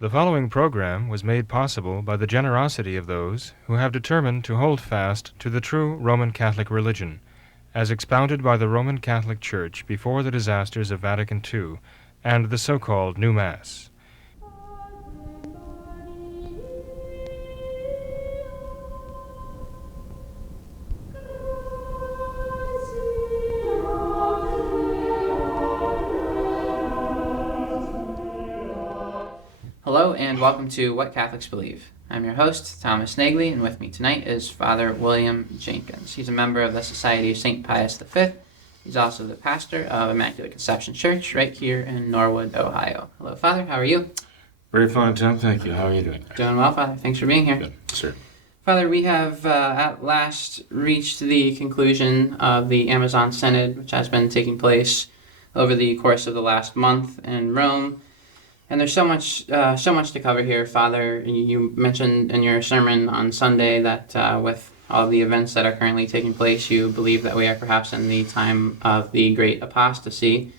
The following program was made possible by the generosity of those who have determined to hold fast to the true Roman Catholic religion, as expounded by the Roman Catholic Church before the disasters of Vatican II and the so-called New Mass. Hello and welcome to What Catholics Believe. I'm your host, Thomas Nagley, and with me tonight is Father William Jenkins. He's a member of the Society of St. Pius V. He's also the pastor of Immaculate Conception Church right here in Norwood, Ohio. Hello, Father. How are you? Very fine, Tom. Thank you. How are you doing? Doing well, Father. Thanks for being here. Good, sir. Father, we have at last reached the conclusion of the Amazon Synod, which has been taking place over the course of the last month in Rome. And there's so much to cover here, Father. You mentioned in your sermon on Sunday that with all the events that are currently taking place, you believe that we are perhaps in the time of the Great Apostasy.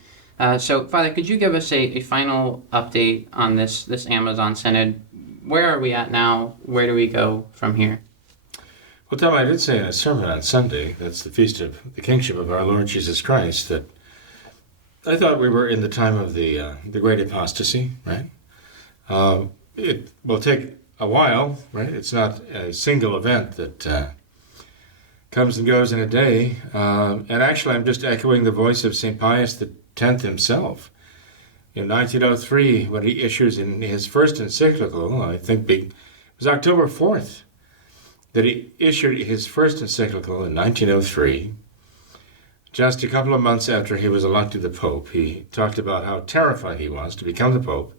So, Father, could you give us a final update on this Amazon Synod? Where are we at now? Where do we go from here? Well, Tom, I did say in a sermon on Sunday, that's the feast of the kingship of our Lord Jesus Christ, that I thought we were in the time of the Great Apostasy, right? It will take a while, right? It's not a single event that comes and goes in a day. And actually, I'm just echoing the voice of St. Pius X himself. In 1903, when he issues in his first encyclical, I think it was October 4th, that he issued his first encyclical in 1903. Just a couple of months after he was elected the Pope, he talked about how terrified he was to become the Pope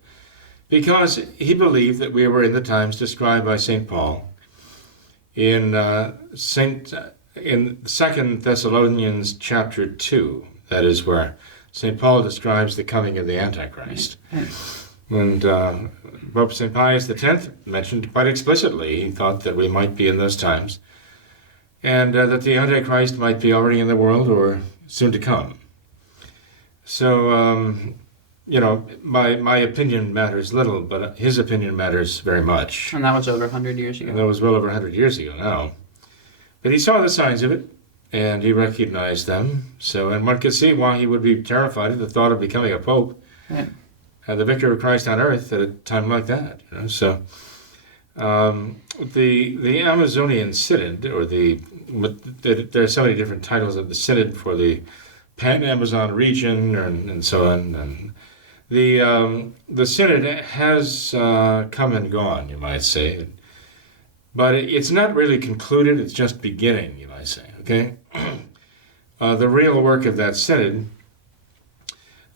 because he believed that we were in the times described by St. Paul in 2 Thessalonians chapter 2. That is where St. Paul describes the coming of the Antichrist. And Pope St. Pius X mentioned quite explicitly he thought that we might be in those times, and that the Antichrist might be already in the world or soon to come. So, my opinion matters little, but his opinion matters very much. And that was over 100 years ago. And that was well over 100 years ago now. But he saw the signs of it, and he recognized them. So, and one could see why he would be terrified at the thought of becoming a pope, Right. The vicar of Christ on earth at a time like that. So, the Amazonian Synod, or there are so many different titles of the Synod for the Pan-Amazon region and so on. And the Synod has come and gone, you might say. But it's not really concluded, it's just beginning, you might say, okay? The real work of that Synod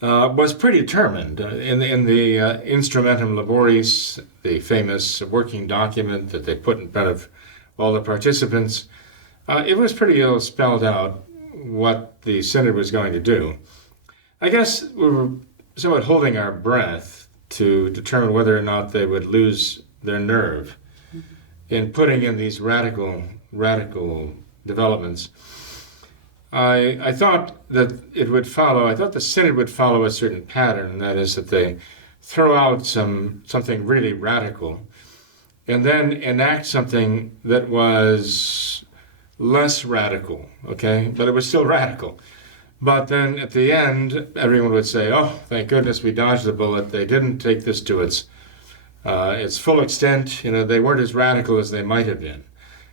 was predetermined in the Instrumentum Laboris, the famous working document that they put in front of all the participants. It was pretty ill spelled out what the Synod was going to do. I guess we were somewhat holding our breath to determine whether or not they would lose their nerve in putting in these radical developments. I thought that it would follow, I thought the Synod would follow a certain pattern, and that is that they throw out something really radical and then enact something that was less radical, okay? But it was still radical. But then at the end, everyone would say, oh, thank goodness we dodged the bullet. They didn't take this to its full extent. They weren't as radical as they might have been.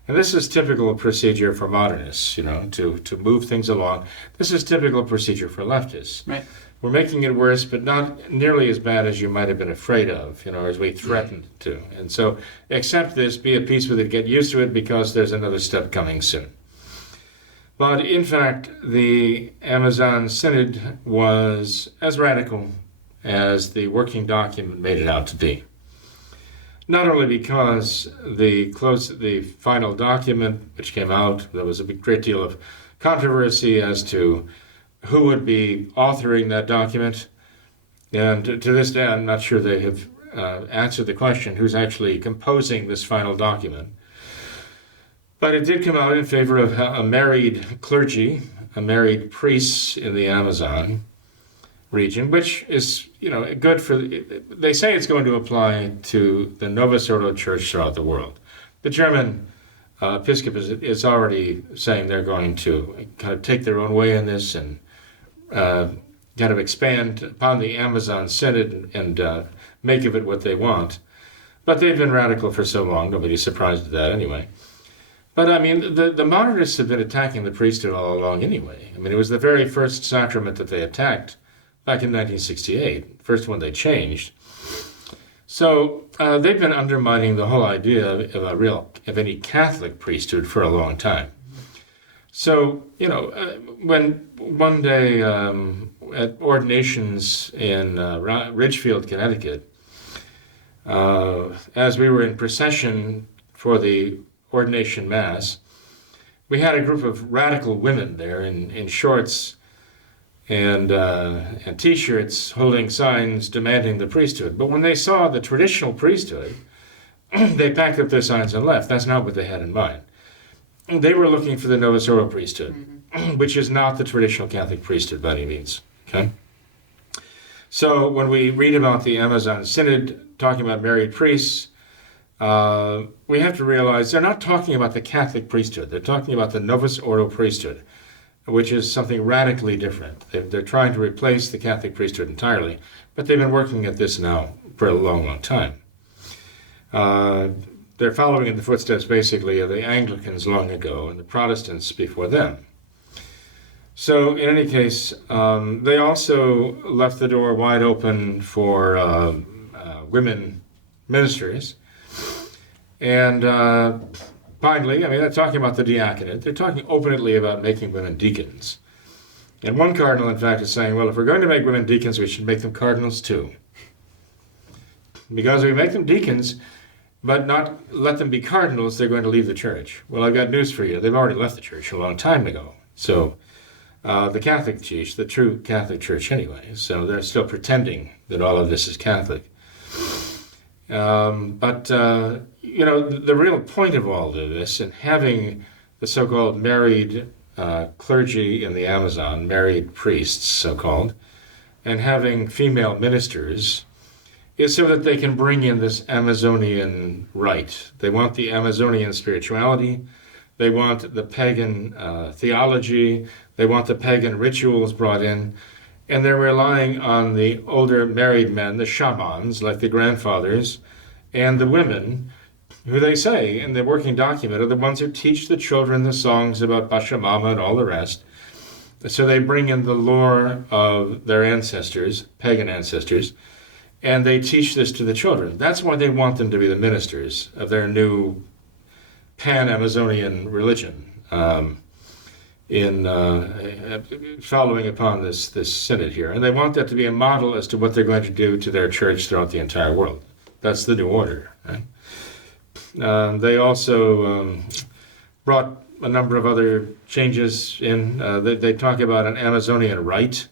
And this is typical procedure for modernists, to move things along. This is typical procedure for leftists. Right. We're making it worse, but not nearly as bad as you might have been afraid of, as we threatened to. And so accept this, be at peace with it, get used to it, because there's another step coming soon. But in fact, the Amazon Synod was as radical as the working document made it out to be. Not only because the final document which came out, there was a great deal of controversy as to who would be authoring that document. And to this day, I'm not sure they have answered the question, who's actually composing this final document. But it did come out in favor of a married clergy, a married priests in the Amazon, region, which is, good for, they say it's going to apply to the Novus Ordo Church throughout the world. The German Episcopate is already saying they're going to kind of take their own way in this and kind of expand upon the Amazon Synod and make of it what they want. But they've been radical for so long, nobody's surprised at that anyway. But I mean, the modernists have been attacking the priesthood all along anyway. I mean, it was the very first sacrament that they attacked back in 1968, first one they changed. So they've been undermining the whole idea of any Catholic priesthood for a long time. So, when one day at ordinations in Ridgefield, Connecticut, as we were in procession for the ordination mass, we had a group of radical women there in shorts and T-shirts holding signs demanding the priesthood. But when they saw the traditional priesthood, they packed up their signs and left. That's not what they had in mind. They were looking for the Novus Ordo priesthood, which is not the traditional Catholic priesthood by any means. Okay. So when we read about the Amazon Synod talking about married priests, we have to realize they're not talking about the Catholic priesthood. They're talking about the Novus Ordo priesthood, which is something radically different. They're trying to replace the Catholic priesthood entirely, but they've been working at this now for a long, long time. They're following in the footsteps, basically, of the Anglicans long ago and the Protestants before them. So, in any case, they also left the door wide open for women ministers. And finally, they're talking about the diaconate. They're talking openly about making women deacons. And one cardinal, in fact, is saying, well, if we're going to make women deacons, we should make them cardinals too. Because if we make them deacons, but not let them be cardinals, they're going to leave the church. Well, I've got news for you. They've already left the church a long time ago. So the Catholic Church, the true Catholic Church anyway, so they're still pretending that all of this is Catholic. But the real point of all of this, and having the so-called married clergy in the Amazon, married priests, so-called, and having female ministers, is so that they can bring in this Amazonian rite. They want the Amazonian spirituality. They want the pagan theology. They want the pagan rituals brought in. And they're relying on the older married men, the shamans, like the grandfathers, and the women, who they say in the working document are the ones who teach the children the songs about Pachamama and all the rest. So they bring in the lore of their ancestors, pagan ancestors, and they teach this to the children. That's why they want them to be the ministers of their new pan-Amazonian religion, in following upon this synod here. And they want that to be a model as to what they're going to do to their church throughout the entire world. That's the new order. Right? They also brought a number of other changes in. They talk about an Amazonian rite.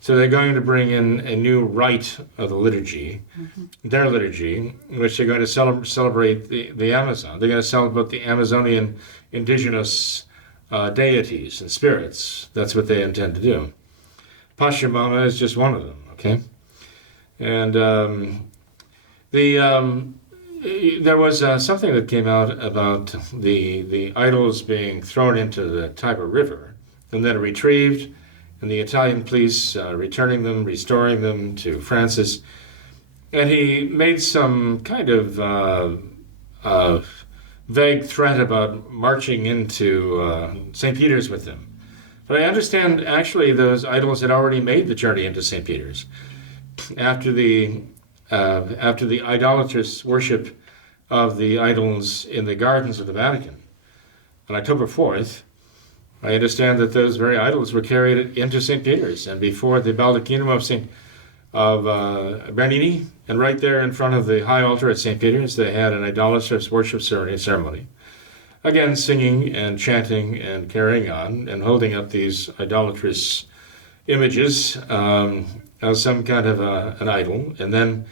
So they're going to bring in a new rite of the liturgy, their liturgy, in which they're going to celebrate the Amazon. They're going to celebrate the Amazonian indigenous deities and spirits. That's what they intend to do. Pachamama is just one of them, okay? And there was something that came out about the idols being thrown into the Tiber River and then retrieved, and the Italian police returning them, restoring them to Francis. And he made some kind of vague threat about marching into St. Peter's with them. But I understand actually those idols had already made the journey into St. Peter's. After the idolatrous worship of the idols in the gardens of the Vatican on October 4th, I understand that those very idols were carried into St. Peter's and before the baldachinum of Bernini, and right there in front of the high altar at St. Peter's, they had an idolatrous worship ceremony. Again, singing and chanting and carrying on and holding up these idolatrous images as some kind of an idol. And then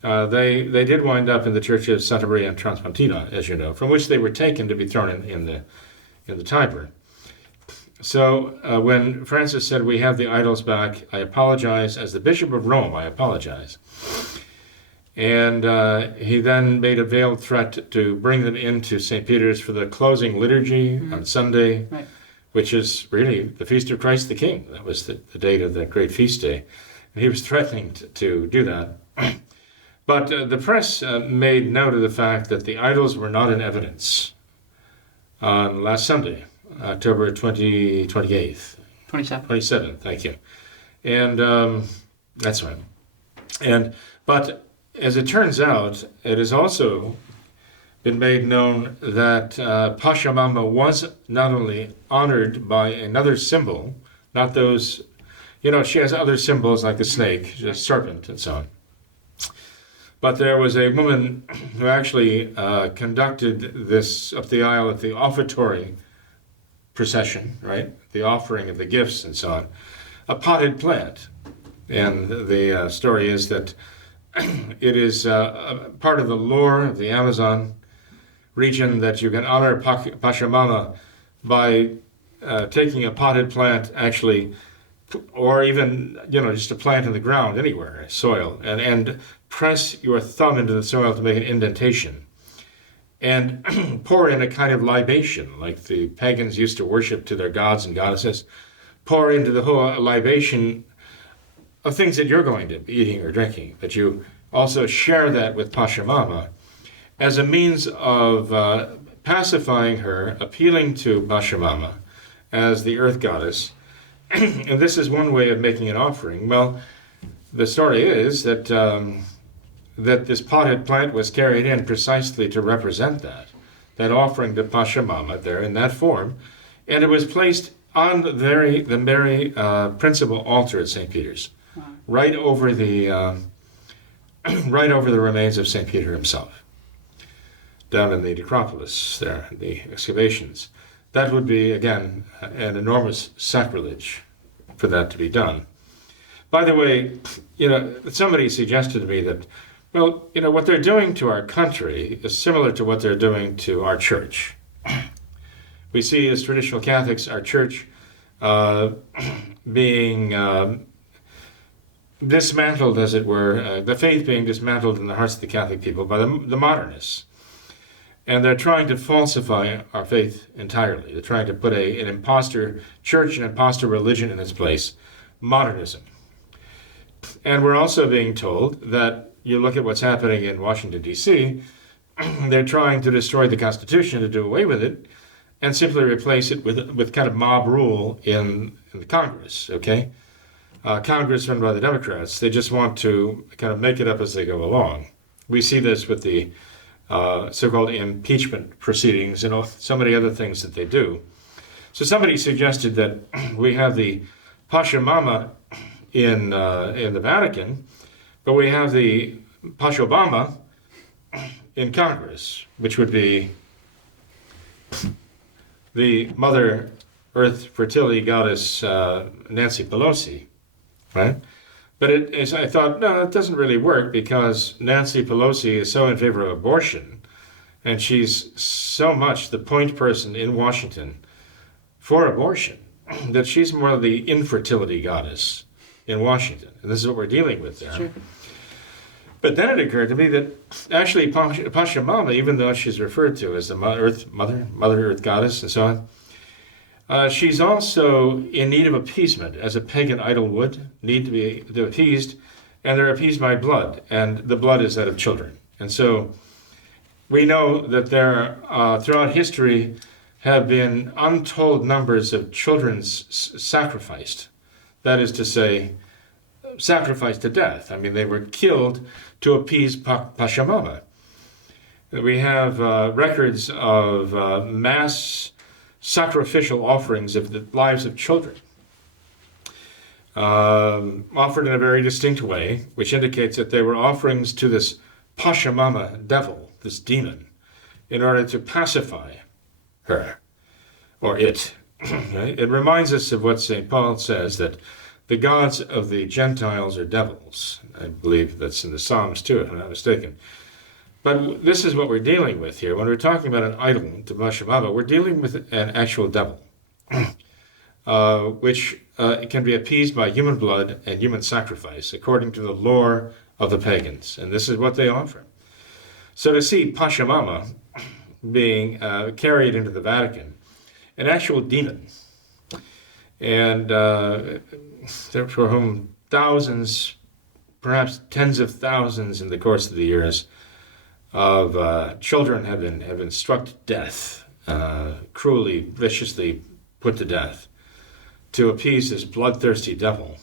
they did wind up in the Church of Santa Maria in Transpontina, as you know, from which they were taken to be thrown in the Tiber. So when Francis said, "We have the idols back," I apologize. As the Bishop of Rome, I apologize. And he then made a veiled threat to bring them into St. Peter's for the closing liturgy on Sunday, Right. which is really the Feast of Christ the King. That was the date of that great feast day. And he was threatening to do that. But the press made note of the fact that the idols were not in evidence on last Sunday, October 28th. 27th, thank you. And that's right. But as it turns out, it has also been made known that Pachamama was not only honored by another symbol, not those, she has other symbols like the snake, the serpent, and so on. But there was a woman who actually conducted this up the aisle at the offertory procession, right? The offering of the gifts and so on, a potted plant. And the story is that it is part of the lore of the Amazon region that you can honor Pachamama by taking a potted plant, actually, or even, just a plant in the ground anywhere, soil, and press your thumb into the soil to make an indentation. And pour in a kind of libation, like the pagans used to worship to their gods and goddesses. Pour into the whole libation of things that you're going to be eating or drinking, but you also share that with Pachamama as a means of pacifying her, appealing to Pachamama as the earth goddess. And this is one way of making an offering. Well, the story is that that this potted plant was carried in precisely to represent that offering to Pachamama there in that form, and it was placed on the very principal altar at St. Peter's, right over the remains of St. Peter himself, down in the necropolis there, the excavations. That would be, again, an enormous sacrilege for that to be done. By the way, somebody suggested to me that, well, what they're doing to our country is similar to what they're doing to our church. We see as traditional Catholics, our church being dismantled, as it were, the faith being dismantled in the hearts of the Catholic people by the modernists. And they're trying to falsify our faith entirely. They're trying to put an imposter church, an imposter religion in its place, modernism. And we're also being told that you look at what's happening in Washington, D.C., they're trying to destroy the Constitution to do away with it and simply replace it with kind of mob rule in the Congress, okay? Congress run by the Democrats. They just want to kind of make it up as they go along. We see this with the so-called impeachment proceedings and so many other things that they do. So somebody suggested that we have the Pachamama in the Vatican, but we have the PachObama in Congress, which would be the Mother Earth fertility goddess Nancy Pelosi, right? But I thought, no, it doesn't really work because Nancy Pelosi is so in favor of abortion, and she's so much the point person in Washington for abortion that she's more of the infertility goddess in Washington. And this is what we're dealing with there. Sure. But then it occurred to me that actually Pachamama, even though she's referred to as the Mother Earth goddess and so on, she's also in need of appeasement, as a pagan idol would need to be appeased, and they're appeased by blood, and the blood is that of children. And so we know that there, throughout history, have been untold numbers of children sacrificed. That is to say, sacrificed to death. I mean, they were killed to appease Pachamama. We have records of mass sacrificial offerings of the lives of children, offered in a very distinct way, which indicates that they were offerings to this Pachamama devil, this demon, in order to pacify her, or it. Right? It reminds us of what St. Paul says, that the gods of the Gentiles are devils. I believe that's in the Psalms too, if I'm not mistaken. But this is what we're dealing with here. When we're talking about an idol to Pachamama, we're dealing with an actual devil. which can be appeased by human blood and human sacrifice, according to the lore of the pagans. And this is what they offer. So to see Pachamama being carried into the Vatican, an actual demon, and for whom thousands, perhaps tens of thousands in the course of the years of children have been struck to death, cruelly, viciously put to death, to appease this bloodthirsty devil,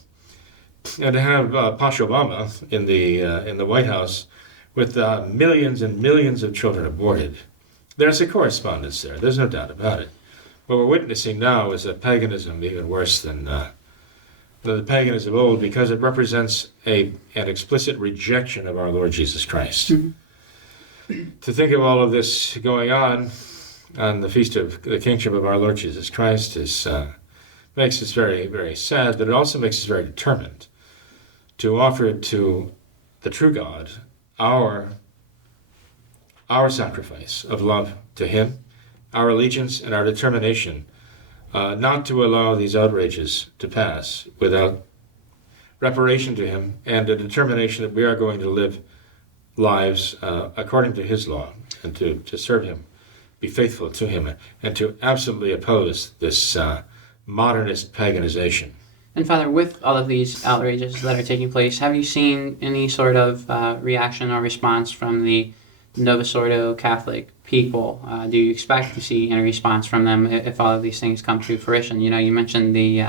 and to have PachObama in the White House with millions and millions of children aborted. There's a correspondence there. There's no doubt about it. What we're witnessing now is a paganism even worse than the paganism of old, because it represents an explicit rejection of our Lord Jesus Christ. Mm-hmm. To think of all of this going on the feast of the kingship of our Lord Jesus Christ makes us very, very sad, but it also makes us very determined to offer to the true God our sacrifice of love to Him, our allegiance and our determination not to allow these outrages to pass without reparation to Him, and a determination that we are going to live lives according to His law, and to serve Him, be faithful to Him, and to absolutely oppose this modernist paganization. And Father, with all of these outrages that are taking place, have you seen any sort of reaction or response from the Novus Ordo Catholic people? Do you expect to see any response from them if all of these things come to fruition? You know, you mentioned the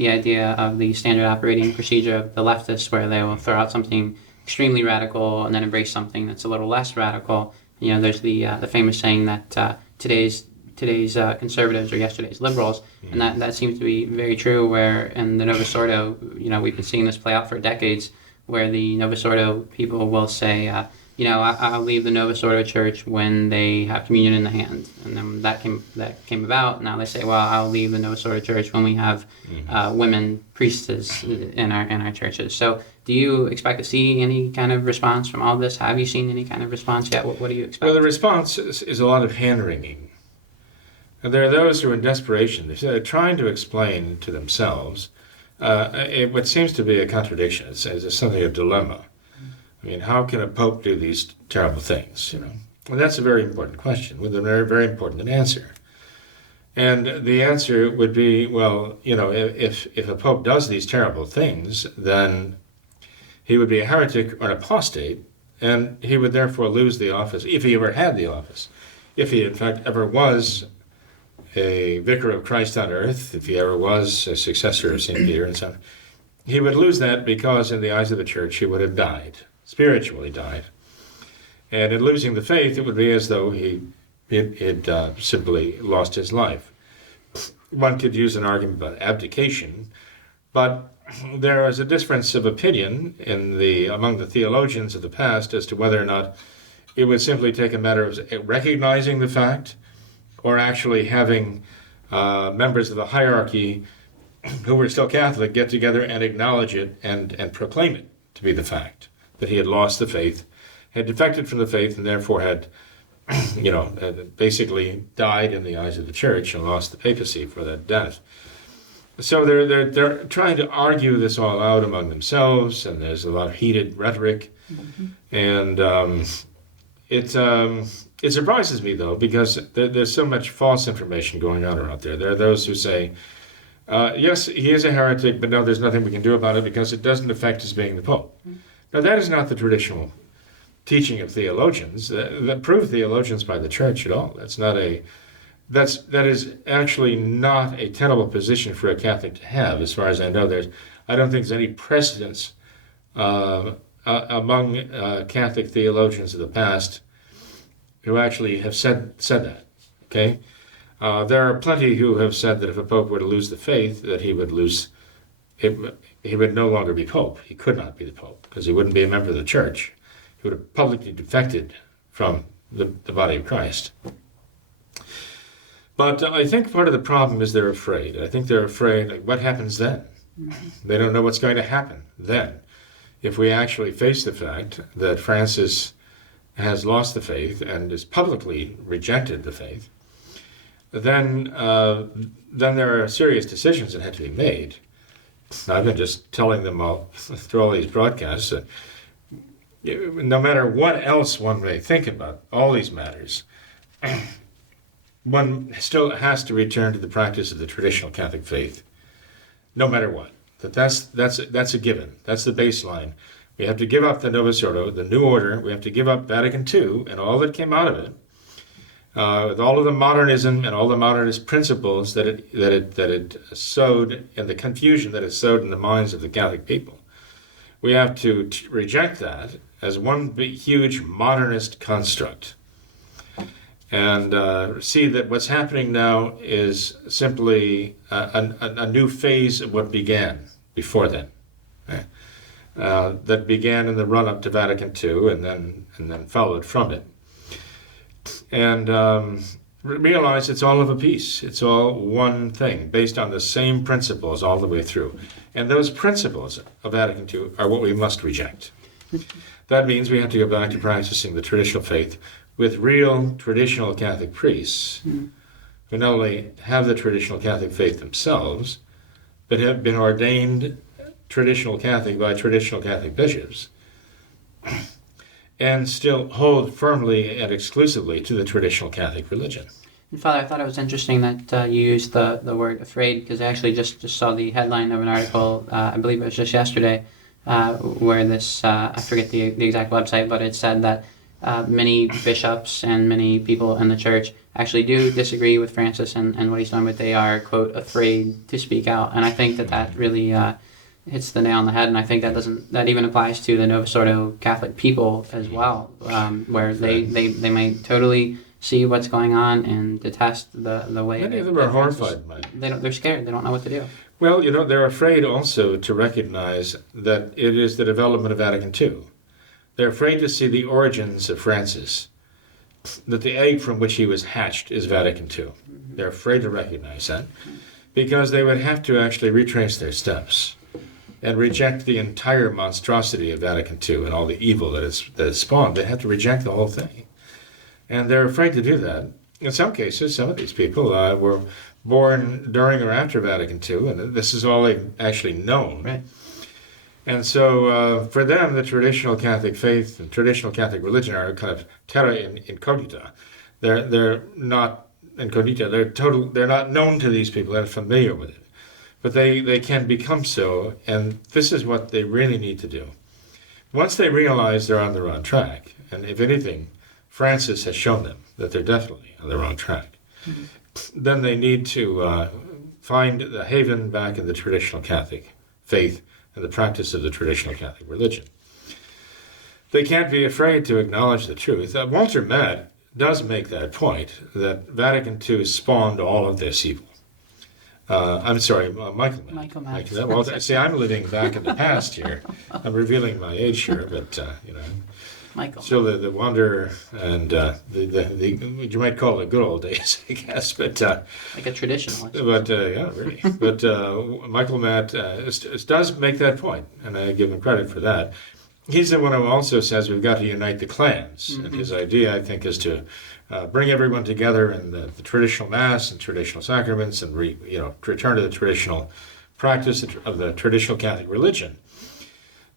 idea of the standard operating procedure of the leftists, where they will throw out something extremely radical and then embrace something that's a little less radical. You know, there's the famous saying that today's conservatives are yesterday's liberals, and that seems to be very true, where in the Novus Ordo, you know, we've been seeing this play out for decades, where the Novus Ordo people will say, I'll leave the Novus Ordo Church when they have communion in the hand. And then that came about. Now they say, well, I'll leave the Novus Ordo Church when we have women priestesses in our churches. So do you expect to see any kind of response from all this? Have you seen any kind of response yet? What do you expect? Well, the response is a lot of hand-wringing. And there are those who are in desperation. They're trying to explain to themselves what seems to be a contradiction. It's something of a dilemma. I mean, how can a pope do these terrible things, you know? And that's a very important question, with a very, very important answer. And the answer would be, well, you know, if a pope does these terrible things, then he would be a heretic or an apostate, and he would therefore lose the office, if he ever had the office. If he, in fact, ever was a vicar of Christ on earth, if he ever was a successor of St. Peter and so on, he would lose that, because in the eyes of the church he would have died, spiritually died. And in losing the faith, it would be as though he had simply lost his life. One could use an argument about abdication, but there is a difference of opinion among the theologians of the past as to whether or not it would simply take a matter of recognizing the fact, or actually having members of the hierarchy who were still Catholic get together and acknowledge it and proclaim it to be the fact that he had lost the faith, had defected from the faith, and therefore had, basically died in the eyes of the church and lost the papacy for that death. So they're trying to argue this all out among themselves, and there's a lot of heated rhetoric, and it surprises me, though, because there's so much false information going on around there. There are those who say, yes, he is a heretic, but no, there's nothing we can do about it because it doesn't affect his being the Pope. Now, that is not the traditional teaching of theologians, that prove theologians by the church at all. That is actually not a tenable position for a Catholic to have, as far as I know. I don't think there's any precedence among Catholic theologians of the past who actually have said that. Okay, there are plenty who have said that if a pope were to lose the faith, that he would no longer be pope. He could not be the pope because he wouldn't be a member of the church. He would have publicly defected from the body of Christ. But I think part of the problem is they're afraid. I think they're afraid, like, what happens then? They don't know what's going to happen then. If we actually face the fact that Francis has lost the faith and has publicly rejected the faith, then there are serious decisions that have to be made. I've been just telling them all through all these broadcasts that no matter what else one may think about all these matters, one still has to return to the practice of the traditional Catholic faith, no matter what. That's a given. That's the baseline. We have to give up the Novus Ordo, the New Order. We have to give up Vatican II and all that came out of it, with all of the modernism and all the modernist principles that it sowed, and the confusion that it sowed in the minds of the Catholic people. We have to reject that as one big, huge modernist construct, and see that what's happening now is simply a new phase of what began before then. That began in the run-up to Vatican II and then followed from it. And realize it's all of a piece. It's all one thing, based on the same principles all the way through. And those principles of Vatican II are what we must reject. That means we have to go back to practicing the traditional faith with real traditional Catholic priests who not only have the traditional Catholic faith themselves, but have been ordained traditional Catholic by traditional Catholic bishops, and still hold firmly and exclusively to the traditional Catholic religion. And Father, I thought it was interesting that you used the word afraid, because I actually just saw the headline of an article, I believe it was just yesterday, where this, I forget the exact website, but it said that many bishops and many people in the church actually do disagree with Francis and what he's done, but they are, quote, afraid to speak out. And I think that really hits the nail on the head, and I think that even applies to the Novus Ordo Catholic people as well, where they might totally see what's going on and detest the way. Many of them are horrified, Mike. They're scared. They don't know what to do. Well, they're afraid also to recognize that it is the development of Vatican II. They're afraid to see the origins of Francis, that the egg from which he was hatched is Vatican II. Mm-hmm. They're afraid to recognize that because they would have to actually retrace their steps and reject the entire monstrosity of Vatican II and all the evil that it's spawned. They have to reject the whole thing. And they're afraid to do that. In some cases, some of these people were born during or after Vatican II, and this is all they've actually known. Right. And so for them, the traditional Catholic faith and traditional Catholic religion are kind of terra incognita. They're not incognita. They're not known to these people. They're familiar with it. But they can become so, and this is what they really need to do. Once they realize they're on the wrong track, and if anything, Francis has shown them that they're definitely on the wrong track, then they need to find the haven back in the traditional Catholic faith and the practice of the traditional Catholic religion. They can't be afraid to acknowledge the truth. Walter Matt does make that point, that Vatican II spawned all of this evil. I'm sorry, Michael Matt. Michael Matt. Well, see, I'm living back in the past here. I'm revealing my age here, but, Michael. still the wonder and the you might call it good old days, I guess, but Like a traditional. but yeah, really. But Michael Matt does make that point, and I give him credit for that. He's the one who also says we've got to unite the clans, and his idea, I think, is to bring everyone together in the traditional Mass and traditional sacraments, and return to the traditional practice of the traditional Catholic religion.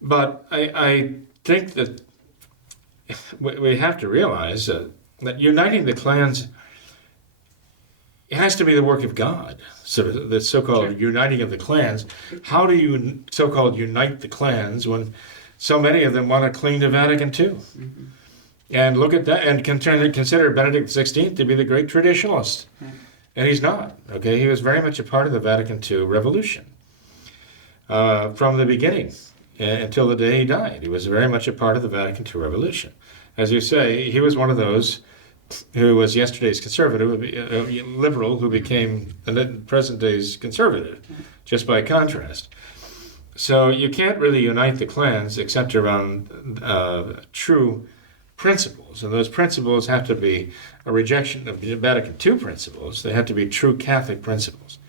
But I think that we have to realize that uniting the clans, it has to be the work of God. So the so-called uniting of the clans, how do you so-called unite the clans when so many of them want to cling to Vatican II? Mm-hmm. And look at that, and consider Benedict XVI to be the great traditionalist. Right. And he's not, okay? He was very much a part of the Vatican II revolution from the beginning until the day he died. He was very much a part of the Vatican II revolution. As you say, he was one of those who was yesterday's conservative, a liberal who became the present day's conservative, just by contrast. So you can't really unite the clans except around true principles, and those principles have to be a rejection of the Vatican II principles. They have to be true Catholic principles.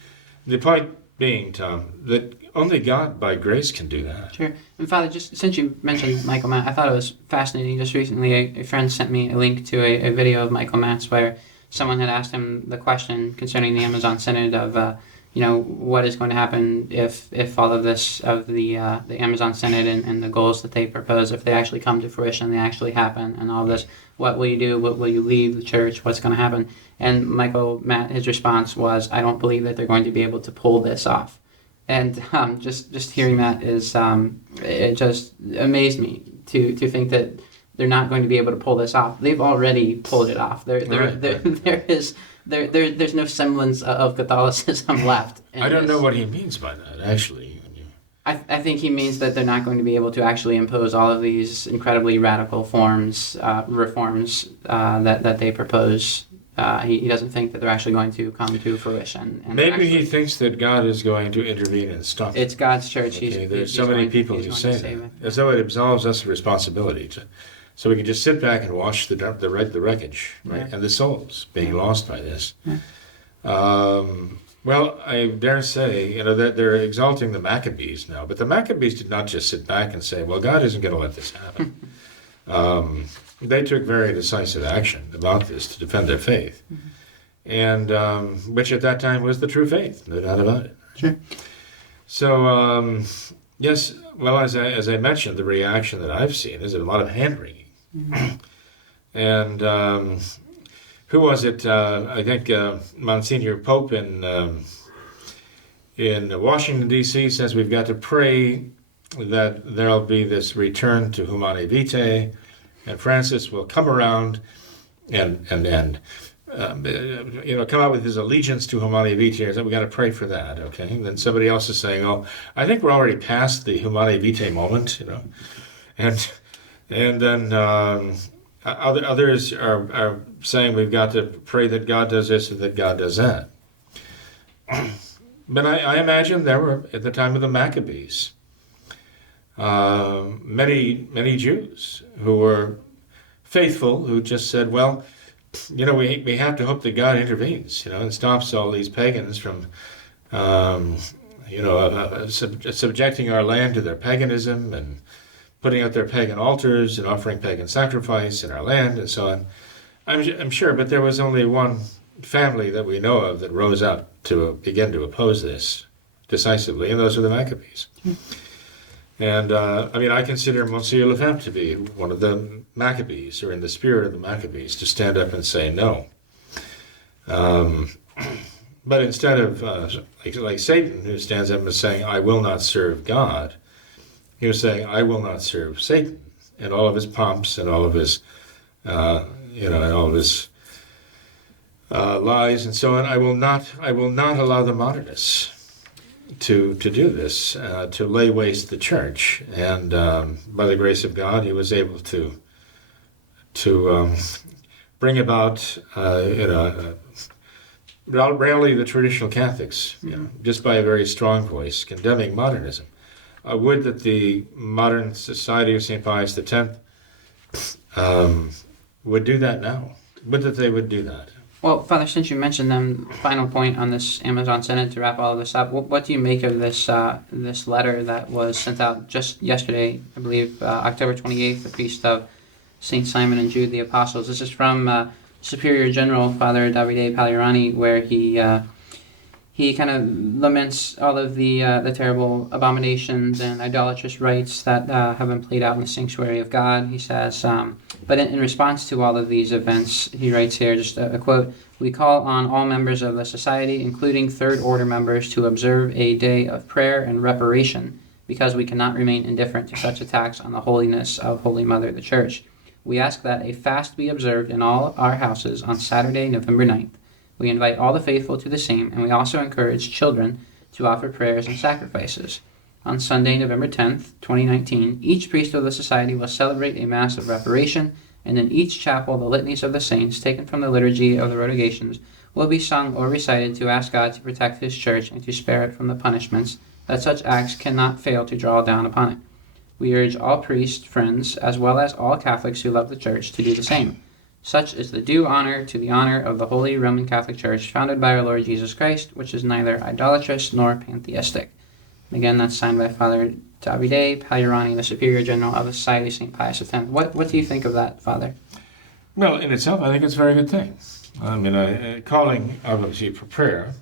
The point being, Tom, that only God by grace can do that. Sure. And Father, just since you mentioned Michael Matt, I thought it was fascinating. Just recently, a friend sent me a link to a video of Michael Matt's where someone had asked him the question concerning the Amazon Synod of, what is going to happen if all of this, of the Amazon Synod and the goals that they propose, if they actually come to fruition, they actually happen, and all this, what will you do? What will you leave the church? What's going to happen? And Matt, his response was, I don't believe that they're going to be able to pull this off. And just hearing that is, it just amazed me to think that they're not going to be able to pull this off. They've already pulled it off. There's no semblance of Catholicism left. I don't know what he means by that, actually. I think he means that they're not going to be able to actually impose all of these incredibly radical reforms that they propose. He doesn't think that they're actually going to come to fruition. And maybe he thinks that God is going to intervene and stop it. It's God's church. Okay, there's so many people who say that, as though it absolves us of responsibility so we can just sit back and watch the wreckage, right, and the souls being lost by this. Well, I dare say, that they're exalting the Maccabees now, but the Maccabees did not just sit back and say, well, God isn't going to let this happen. They took very decisive action about this to defend their faith, and which at that time was the true faith, no doubt about it. Sure. So, yes, well, as I mentioned, the reaction that I've seen is a lot of hand-wringing. And who was it? I think Monsignor Pope in Washington, D.C. says we've got to pray that there'll be this return to Humanae Vitae, and Francis will come around and come out with his allegiance to Humanae Vitae. So we've got to pray for that, okay? And then somebody else is saying, oh, I think we're already past the Humanae Vitae moment, And then others are saying we've got to pray that God does this and that God does that. But I imagine there were, at the time of the Maccabees, many Jews who were faithful, who just said, well, we have to hope that God intervenes, and stops all these pagans from, subjecting our land to their paganism and putting out their pagan altars and offering pagan sacrifice in our land and so on. I'm sure, but there was only one family that we know of that rose up to begin to oppose this decisively, and those are the Maccabees. And I consider Monsieur Lefebvre to be one of the Maccabees, or in the spirit of the Maccabees, to stand up and say no. But instead of, like Satan, who stands up and saying, I will not serve God, he was saying, I will not serve Satan and all of his pomps and all of his, and all of his lies and so on. I will not allow the modernists to do this, to lay waste the church. And by the grace of God, he was able to bring about, rally the traditional Catholics, just by a very strong voice, condemning modernism. I would that the modern Society of St. Pius X would do that now. Would that they would do that. Well, Father, since you mentioned them, final point on this Amazon Synod to wrap all of this up, what do you make of this this letter that was sent out just yesterday, I believe, October 28th, the feast of St. Simon and Jude the Apostles? This is from Superior General Father Davide Pagliarani, where he kind of laments all of the terrible abominations and idolatrous rites that have been played out in the sanctuary of God. He says, but in response to all of these events, he writes here, just a quote, "We call on all members of the Society, including Third Order members, to observe a day of prayer and reparation, because we cannot remain indifferent to such attacks on the holiness of Holy Mother, the Church. We ask that a fast be observed in all our houses on Saturday, November 9th. We invite all the faithful to the same, and we also encourage children to offer prayers and sacrifices. On Sunday, November 10th, 2019, each priest of the Society will celebrate a Mass of Reparation, and in each chapel the litanies of the saints, taken from the liturgy of the Rogations, will be sung or recited to ask God to protect His Church and to spare it from the punishments that such acts cannot fail to draw down upon it. We urge all priests, friends, as well as all Catholics who love the Church to do the same. Such is the due honor to the honor of the Holy Roman Catholic Church, founded by our Lord Jesus Christ, which is neither idolatrous nor pantheistic." And again, that's signed by Father Davide Pagliarani, the Superior General of the Society of St. Pius X. What do you think of that, Father? Well, in itself, I think it's a very good thing. I mean, calling obviously for prayer,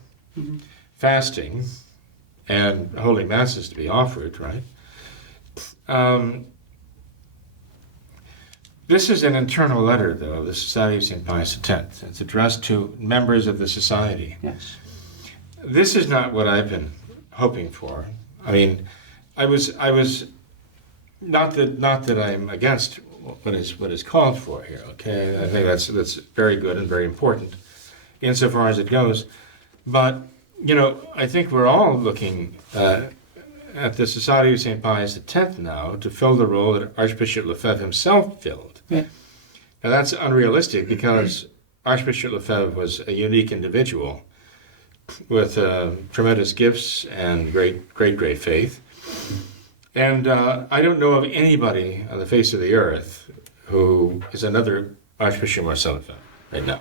fasting, and holy masses to be offered, right? This is an internal letter, though, of the Society of St. Pius X. It's addressed to members of the society. Yes. This is not what I've been hoping for. I mean, I was not that I'm against what is called for here. Okay, I think that's very good and very important, insofar as it goes. But I think we're all looking at the Society of St. Pius X now to fill the role that Archbishop Lefebvre himself filled. Yeah. Now that's unrealistic because Archbishop Lefebvre was a unique individual with tremendous gifts and great faith. And I don't know of anybody on the face of the earth who is another Archbishop Marcel Lefebvre right now.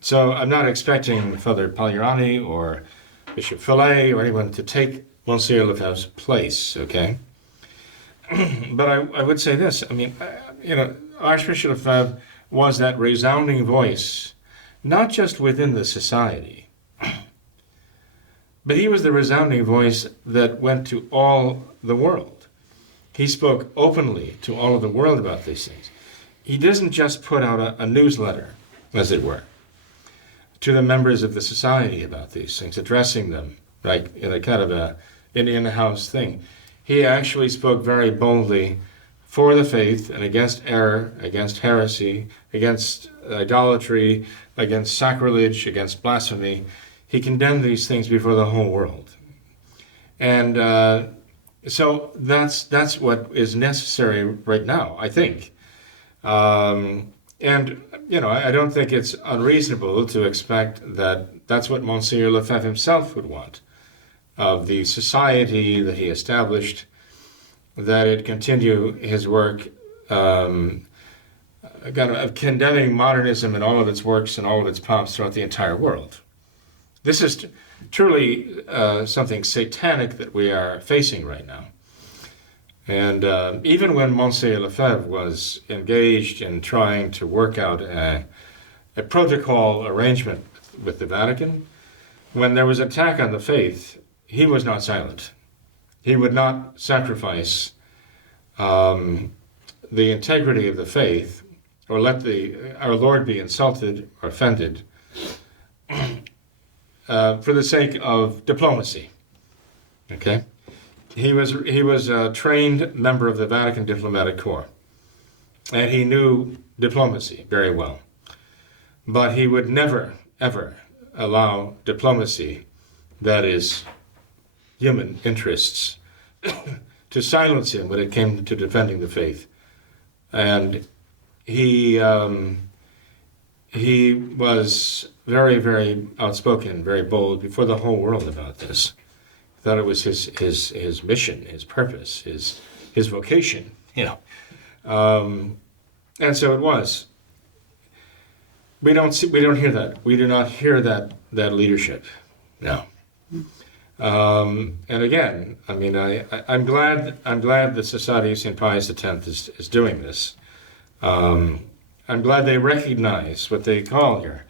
So I'm not expecting Father Pagliarani or Bishop Fillet or anyone to take Monsignor Lefebvre's place, okay? But I would say this, I mean, Archbishop Lefebvre was that resounding voice, not just within the society, but he was the resounding voice that went to all the world. He spoke openly to all of the world about these things. He doesn't just put out a newsletter, as it were, to the members of the society about these things, addressing them like in a kind of an in-house thing. He actually spoke very boldly for the faith and against error, against heresy, against idolatry, against sacrilege, against blasphemy. He condemned these things before the whole world. And so that's what is necessary right now, I think. And, I don't think it's unreasonable to expect that that's what Monsignor Lefebvre himself would want of the society that he established, that it continue his work kind of condemning modernism and all of its works and all of its pomps throughout the entire world. This is truly something satanic that we are facing right now. And even when Monsignor Lefebvre was engaged in trying to work out a protocol arrangement with the Vatican, when there was attack on the faith, he was not silent. He would not sacrifice the integrity of the faith or let our Lord be insulted or offended for the sake of diplomacy. Okay? He was a trained member of the Vatican Diplomatic Corps, and he knew diplomacy very well. But he would never, ever allow diplomacy, that is, human interests, to silence him when it came to defending the faith. And he was very, very outspoken, very bold before the whole world about this. He thought it was his mission, his purpose, his vocation, and so it was. We don't hear that. We do not hear that leadership. No. And again, I mean, I'm glad the Society of St. Pius X is doing this. I'm glad they recognize what they call here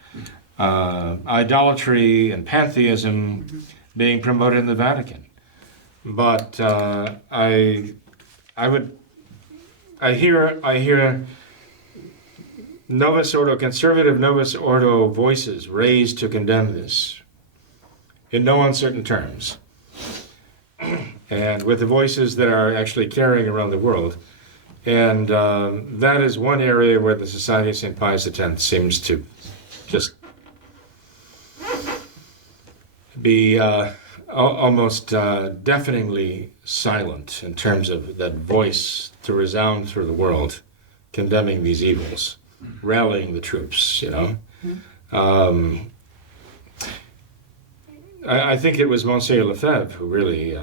idolatry and pantheism being promoted in the Vatican. But I hear conservative Novus Ordo voices raised to condemn this in no uncertain terms, and with the voices that are actually carrying around the world. And that is one area where the Society of St. Pius X seems to just be almost deafeningly silent in terms of that voice to resound through the world, condemning these evils, rallying the troops, I think it was Monsignor Lefebvre who really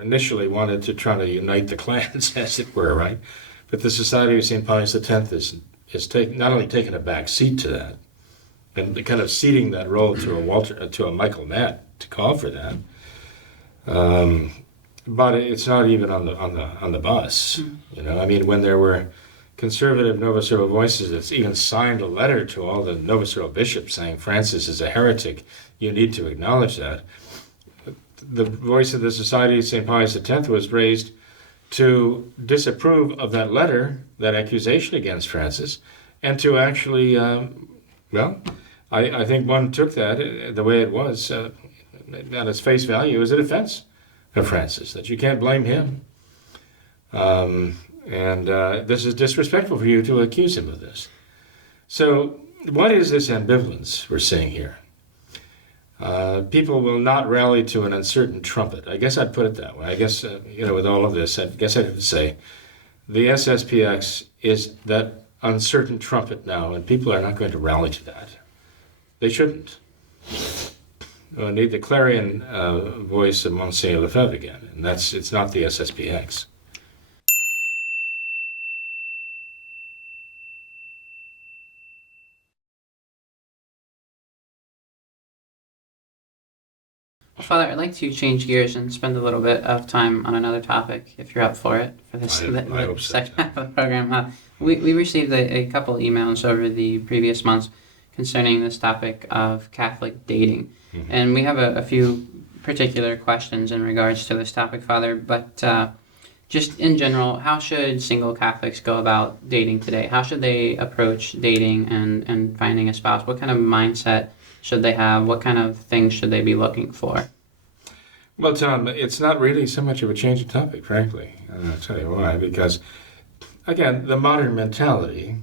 initially wanted to try to unite the clans, as it were, right? But the Society of St. Pius X is not only taking a back seat to that, and kind of ceding that role to a Michael Matt to call for that, but it's not even on the bus. I mean, when there were conservative Nova Servo voices that's even signed a letter to all the Nova Servo bishops saying Francis is a heretic. You need to acknowledge that. The voice of the Society of St. Pius X was raised to disapprove of that letter, that accusation against Francis, and to actually, I think one took that the way it was, at its face value, as a defense of Francis, that you can't blame him. And this is disrespectful for you to accuse him of this. So what is this ambivalence we're seeing here? People will not rally to an uncertain trumpet. I guess I'd put it that way. I guess, with all of this, I guess I'd say the SSPX is that uncertain trumpet now, and people are not going to rally to that. They shouldn't. We need the clarion voice of Monsignor Lefebvre again, and it's not the SSPX. Well, Father, I'd like to change gears and spend a little bit of time on another topic, if you're up for it, for this I hope so. second half of the program. We received a couple emails over the previous months concerning this topic of Catholic dating. Mm-hmm. And we have a few particular questions in regards to this topic, Father, but just in general, how should single Catholics go about dating today? How should they approach dating and finding a spouse? What kind of mindset should they have? What kind of things should they be looking for? Well, Tom, it's not really so much of a change of topic, frankly. And I'll tell you why. Because, again, the modern mentality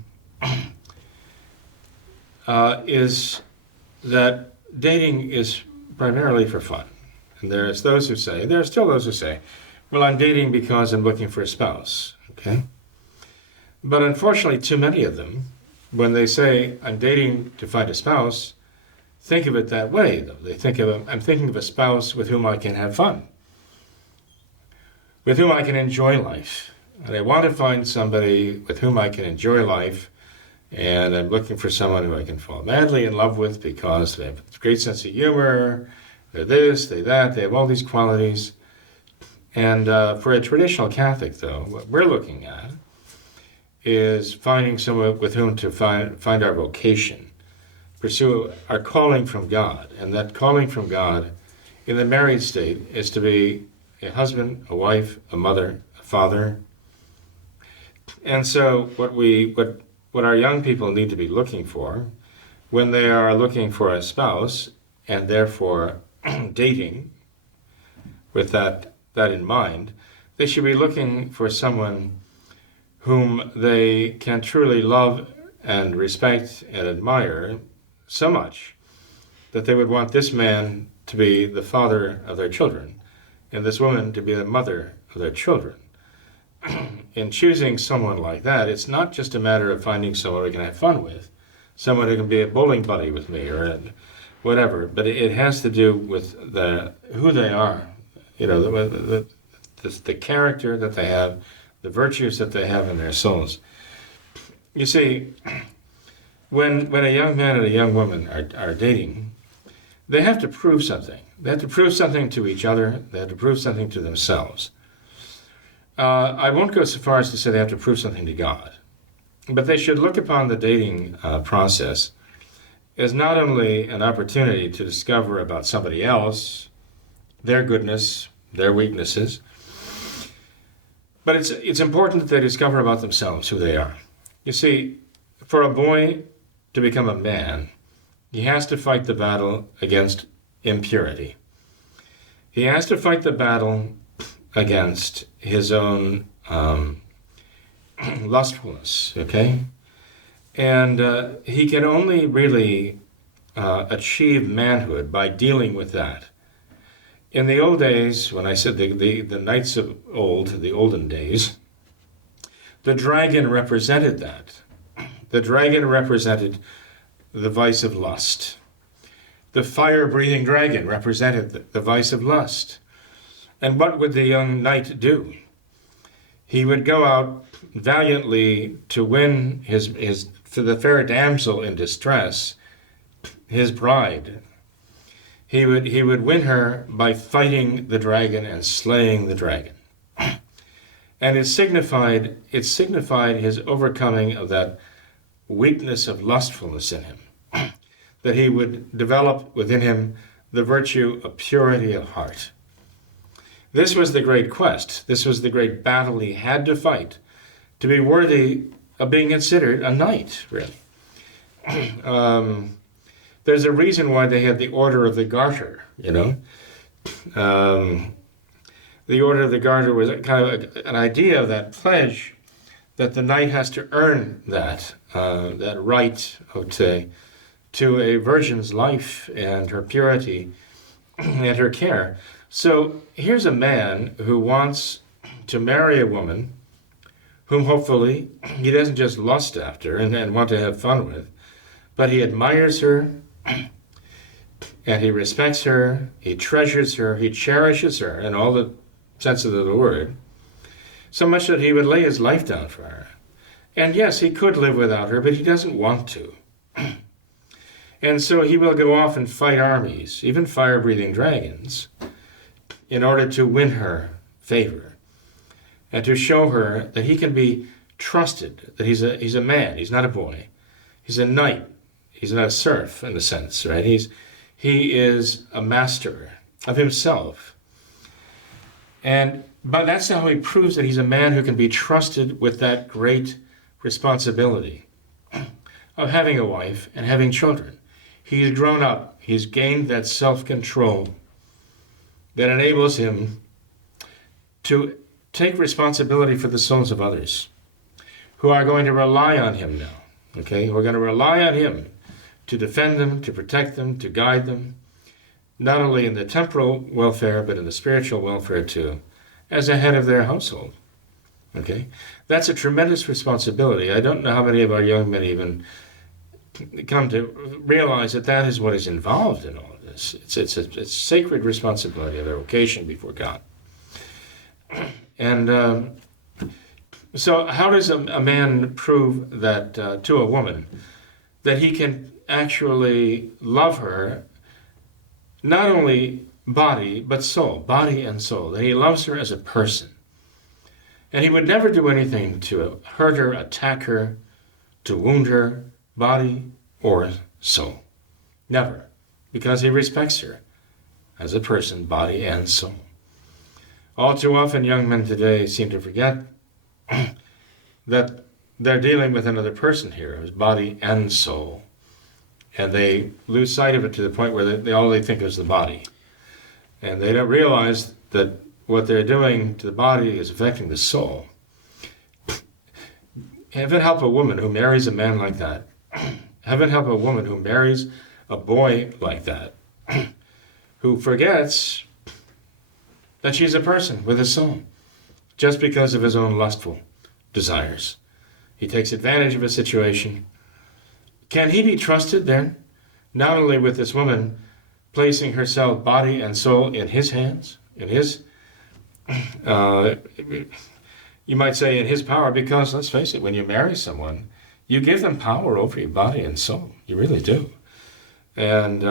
is that dating is primarily for fun. And there are still those who say, well, I'm dating because I'm looking for a spouse, okay? But unfortunately, too many of them, when they say, I'm dating to find a spouse, think of it that way, though. They think I'm thinking of a spouse with whom I can have fun, with whom I can enjoy life. And I want to find somebody with whom I can enjoy life, and I'm looking for someone who I can fall madly in love with because they have a great sense of humor, they're this, they're that, they have all these qualities. And for a traditional Catholic, though, what we're looking at is finding someone with whom to find our vocation, pursue our calling from God. And that calling from God in the married state is to be a husband, a wife, a mother, a father. And so what our young people need to be looking for when they are looking for a spouse and therefore dating with that in mind, they should be looking for someone whom they can truly love and respect and admire so much that they would want this man to be the father of their children and this woman to be the mother of their children. In choosing someone like that, it's not just a matter of finding someone we can have fun with, someone who can be a bowling buddy with me or whatever, but it has to do with who they are, the character that they have, the virtues that they have in their souls. You see, when a young man and a young woman are dating, they have to prove something. They have to prove something to each other. They have to prove something to themselves. I won't go so far as to say they have to prove something to God, but they should look upon the dating process as not only an opportunity to discover about somebody else, their goodness, their weaknesses, but it's important that they discover about themselves who they are. You see, for a boy to become a man, he has to fight the battle against impurity. He has to fight the battle against his own lustfulness, okay? And he can only really achieve manhood by dealing with that. In the old days, when I said the knights of old, the olden days, the dragon represented that. The dragon represented the vice of lust. The fire-breathing dragon represented the vice of lust. And what would the young knight do? He would go out valiantly to win for the fair damsel in distress, his bride. He would win her by fighting the dragon and slaying the dragon. And it signified his overcoming of that weakness of lustfulness in him, that he would develop within him the virtue of purity of heart. This was the great quest. This was the great battle he had to fight to be worthy of being considered a knight, really. There's a reason why they had the Order of the Garter, you know. The Order of the Garter was kind of an idea of that pledge that the knight has to earn that right, I would say, to a virgin's life and her purity and her care. So here's a man who wants to marry a woman whom hopefully he doesn't just lust after and want to have fun with, but he admires her and he respects her, he treasures her, he cherishes her in all the senses of the word, so much that he would lay his life down for her. And yes, he could live without her, but he doesn't want to. And so he will go off and fight armies, even fire-breathing dragons, in order to win her favor and to show her that he can be trusted, that he's a man, he's not a boy. He's a knight. He's not a serf in a sense, right? He is a master of himself. But that's how he proves that he's a man who can be trusted with that great responsibility of having a wife and having children. He's grown up. He's gained that self-control that enables him to take responsibility for the souls of others who are going to rely on him now, okay? Who are going to rely on him to defend them, to protect them, to guide them, not only in the temporal welfare, but in the spiritual welfare too, as a head of their household, okay? That's a tremendous responsibility. I don't know how many of our young men even come to realize that that is what is involved in all of this. It's a sacred responsibility of their vocation before God. And so how does a man prove that to a woman that he can actually love her, not only body, but soul, body and soul, that he loves her as a person. And he would never do anything to hurt her, attack her, to wound her, body or soul. Never. Because he respects her as a person, body and soul. All too often, young men today seem to forget that they're dealing with another person here, who's body and soul. And they lose sight of it to the point where they all they think is the body. And they don't realize that what they're doing to the body is affecting the soul. Heaven help a woman who marries a man like that. Heaven help a woman who marries a boy like that, who forgets that she's a person with a soul, just because of his own lustful desires. He takes advantage of a situation. Can he be trusted then, not only with this woman placing herself, body and soul, in his hands, in his, you might say in his power, because let's face it, when you marry someone, you give them power over your body and soul. You really do. And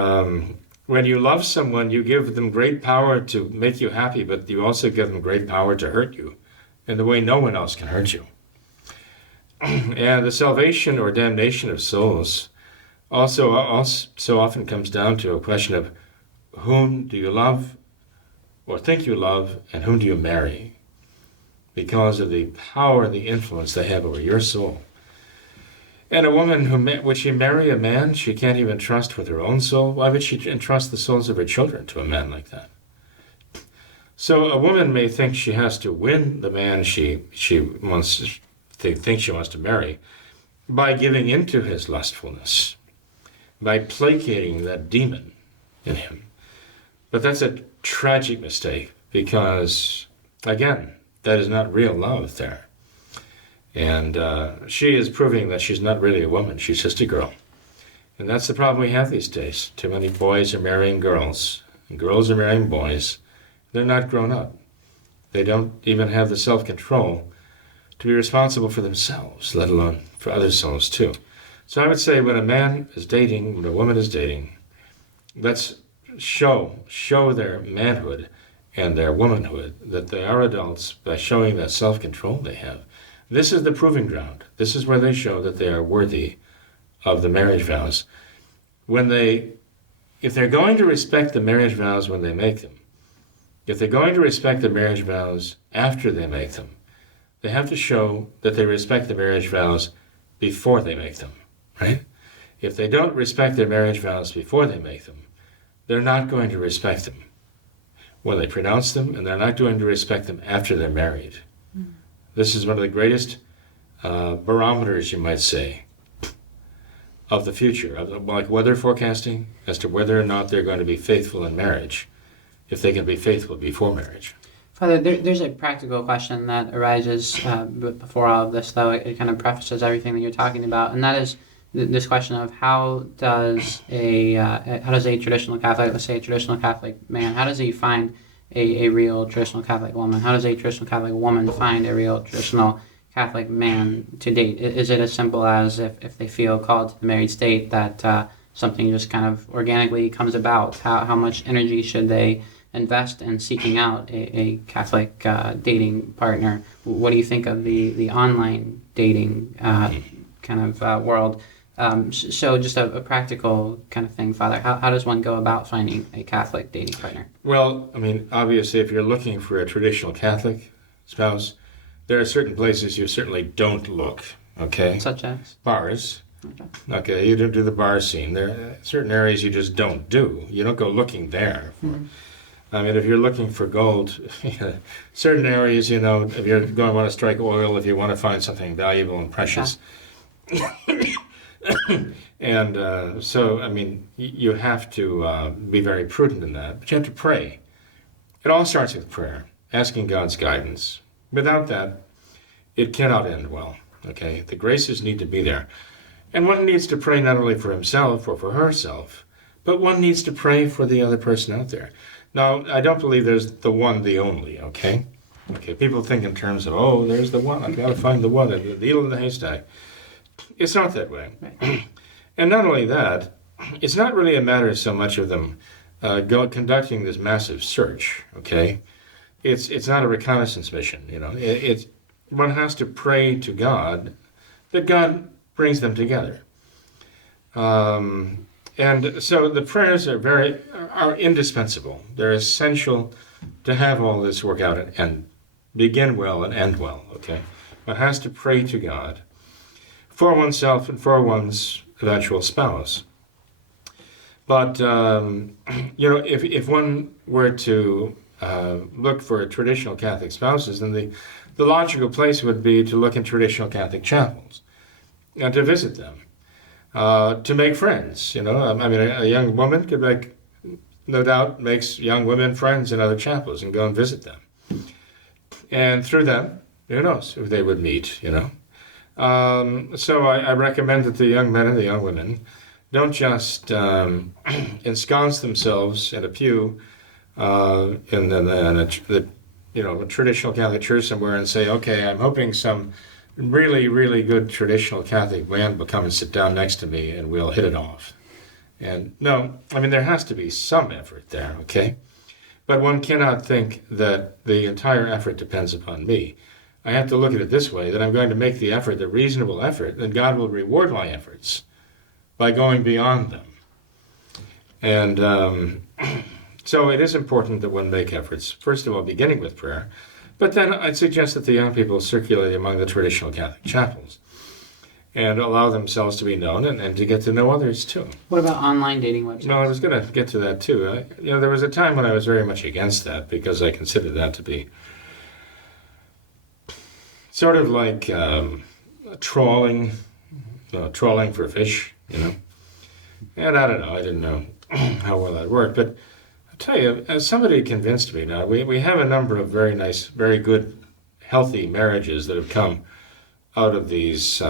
when you love someone, you give them great power to make you happy, but you also give them great power to hurt you in the way no one else can hurt you. And the salvation or damnation of souls also so often comes down to a question of whom do you love or think you love, and whom do you marry? Because of the power and the influence they have over your soul. And a woman would she marry a man she can't even trust with her own soul? Why would she entrust the souls of her children to a man like that? So a woman may think she has to win the man she wants to think she wants to marry by giving into his lustfulness, by placating that demon in him. But that's a tragic mistake because, again, that is not real love there. And she is proving that she's not really a woman, she's just a girl. And that's the problem we have these days. Too many boys are marrying girls, and girls are marrying boys. They're not grown up. They don't even have the self-control to be responsible for themselves, let alone for other souls too. So I would say when a man is dating, when a woman is dating, let's show their manhood and their womanhood, that they are adults by showing that self-control they have. This is the proving ground. This is where they show that they are worthy of the marriage vows. If they're going to respect the marriage vows when they make them, if they're going to respect the marriage vows after they make them, they have to show that they respect the marriage vows before they make them, right? If they don't respect their marriage vows before they make them, they're not going to respect them when they pronounce them, and they're not going to respect them after they're married. Mm. This is one of the greatest barometers, you might say, of the future, like weather forecasting, as to whether or not they're going to be faithful in marriage, if they can be faithful before marriage. Father, there's a practical question that arises before all of this, though it kind of prefaces everything that you're talking about, and that is this question of how does a traditional Catholic, let's say a traditional Catholic man, how does he find a real traditional Catholic woman? How does a traditional Catholic woman find a real traditional Catholic man to date? Is it as simple as if they feel called to the married state that something just kind of organically comes about? How much energy should they invest in seeking out a Catholic dating partner? What do you think of the online dating kind of world? So just a practical kind of thing, Father. How does one go about finding a Catholic dating partner? Well, I mean, obviously, if you're looking for a traditional Catholic spouse, there are certain places you certainly don't look, okay? Such as? Bars. Okay, you don't do the bar scene. There are certain areas you just don't do. You don't go looking there. I mean, if you're looking for gold, certain areas, if you're going to want to strike oil, if you want to find something valuable and precious. And so, I mean, you have to be very prudent in that. But you have to pray. It all starts with prayer, asking God's guidance. Without that, it cannot end well, okay? The graces need to be there. And one needs to pray not only for himself or for herself, but one needs to pray for the other person out there. Now, I don't believe there's the one, the only, okay? Okay, people think in terms of, oh, there's the one, I've got to find the one, the needle in the haystack. It's not that way. And not only that, it's not really a matter so much of them conducting this massive search, okay? It's not a reconnaissance mission, one has to pray to God that God brings them together. And so the prayers are indispensable. They're essential to have all this work out and begin well and end well, okay? One has to pray to God for oneself and for one's eventual spouse. But, if one were to look for traditional Catholic spouses, then the logical place would be to look in traditional Catholic chapels and to visit them, to make friends. I mean, a young woman could no doubt makes young women friends in other chapels and go and visit them. And through them, who knows who they would meet, So I recommend that the young men and the young women don't just ensconce themselves in a pew in a traditional Catholic church somewhere and say, okay, I'm hoping some really, really good traditional Catholic man will come and sit down next to me and we'll hit it off. And no, I mean, there has to be some effort there, okay? But one cannot think that the entire effort depends upon me. I have to look at it this way, that I'm going to make the effort, the reasonable effort, and God will reward my efforts by going beyond them. And so it is important that one make efforts, first of all, beginning with prayer, but then I'd suggest that the young people circulate among the traditional Catholic chapels and allow themselves to be known and to get to know others too. What about online dating websites? No, I was going to get to that too. There was a time when I was very much against that because I considered that to be sort of like trawling for fish, And I don't know, I didn't know how well that worked. But I'll tell you, as somebody convinced me now, we have a number of very nice, very good, healthy marriages that have come out of these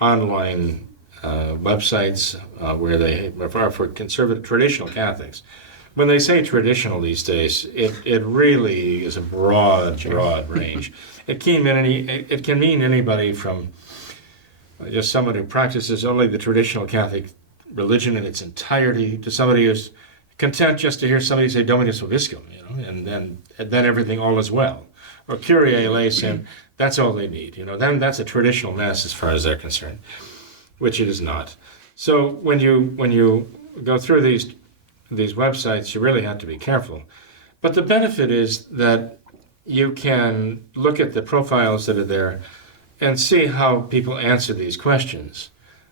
online websites where they are for conservative, traditional Catholics. When they say traditional these days, it really is a broad range. It can mean anybody from just someone who practices only the traditional Catholic religion in its entirety to somebody who's content just to hear somebody say Dominus Vobiscum, and then everything all is well. Or Kyrie eleison, that's all they need. Then that's a traditional mass as far as they're concerned, which it is not. So when you go through these websites, you really have to be careful. But the benefit is that you can look at the profiles that are there and see how people answer these questions,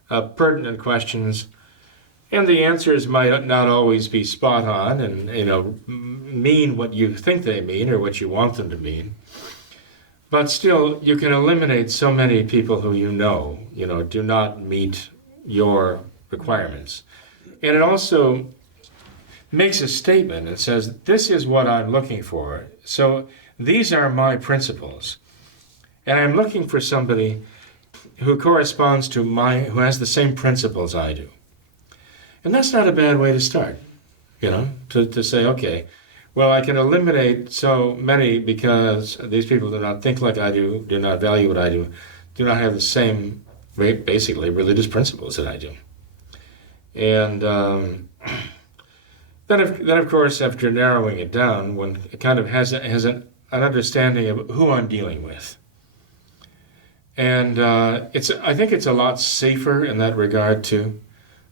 pertinent questions. And the answers might not always be spot on and, mean what you think they mean or what you want them to mean. But still, you can eliminate so many people who do not meet your requirements. And it also makes a statement and says, this is what I'm looking for. So these are my principles. And I'm looking for somebody who corresponds to who has the same principles I do. And that's not a bad way to start, to say, okay, well, I can eliminate so many because these people do not think like I do not value what I do not have the same, basically, religious principles that I do. And then, of course, after narrowing it down, one kind of has an understanding of who I'm dealing with. And I think it's a lot safer in that regard, too,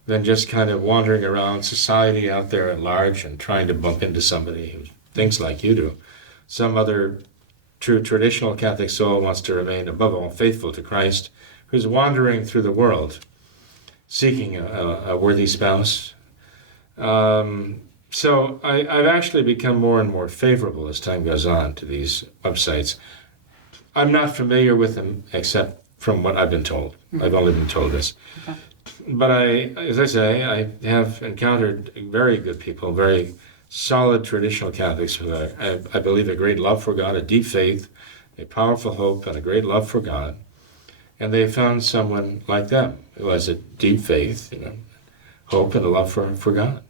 than just kind of wandering around society out there at large and trying to bump into somebody who thinks like you do. Some other true traditional Catholic soul wants to remain, above all, faithful to Christ, who's wandering through the world seeking a worthy spouse. So I've actually become more and more favorable as time goes on to these websites. I'm not familiar with them except from what I've been told. I've only been told this. Okay. But as I say, I have encountered very good people, very solid traditional Catholics who I believe a great love for God, a deep faith, a powerful hope, and a great love for God. And they found someone like them who has a deep faith, hope, and a love for God.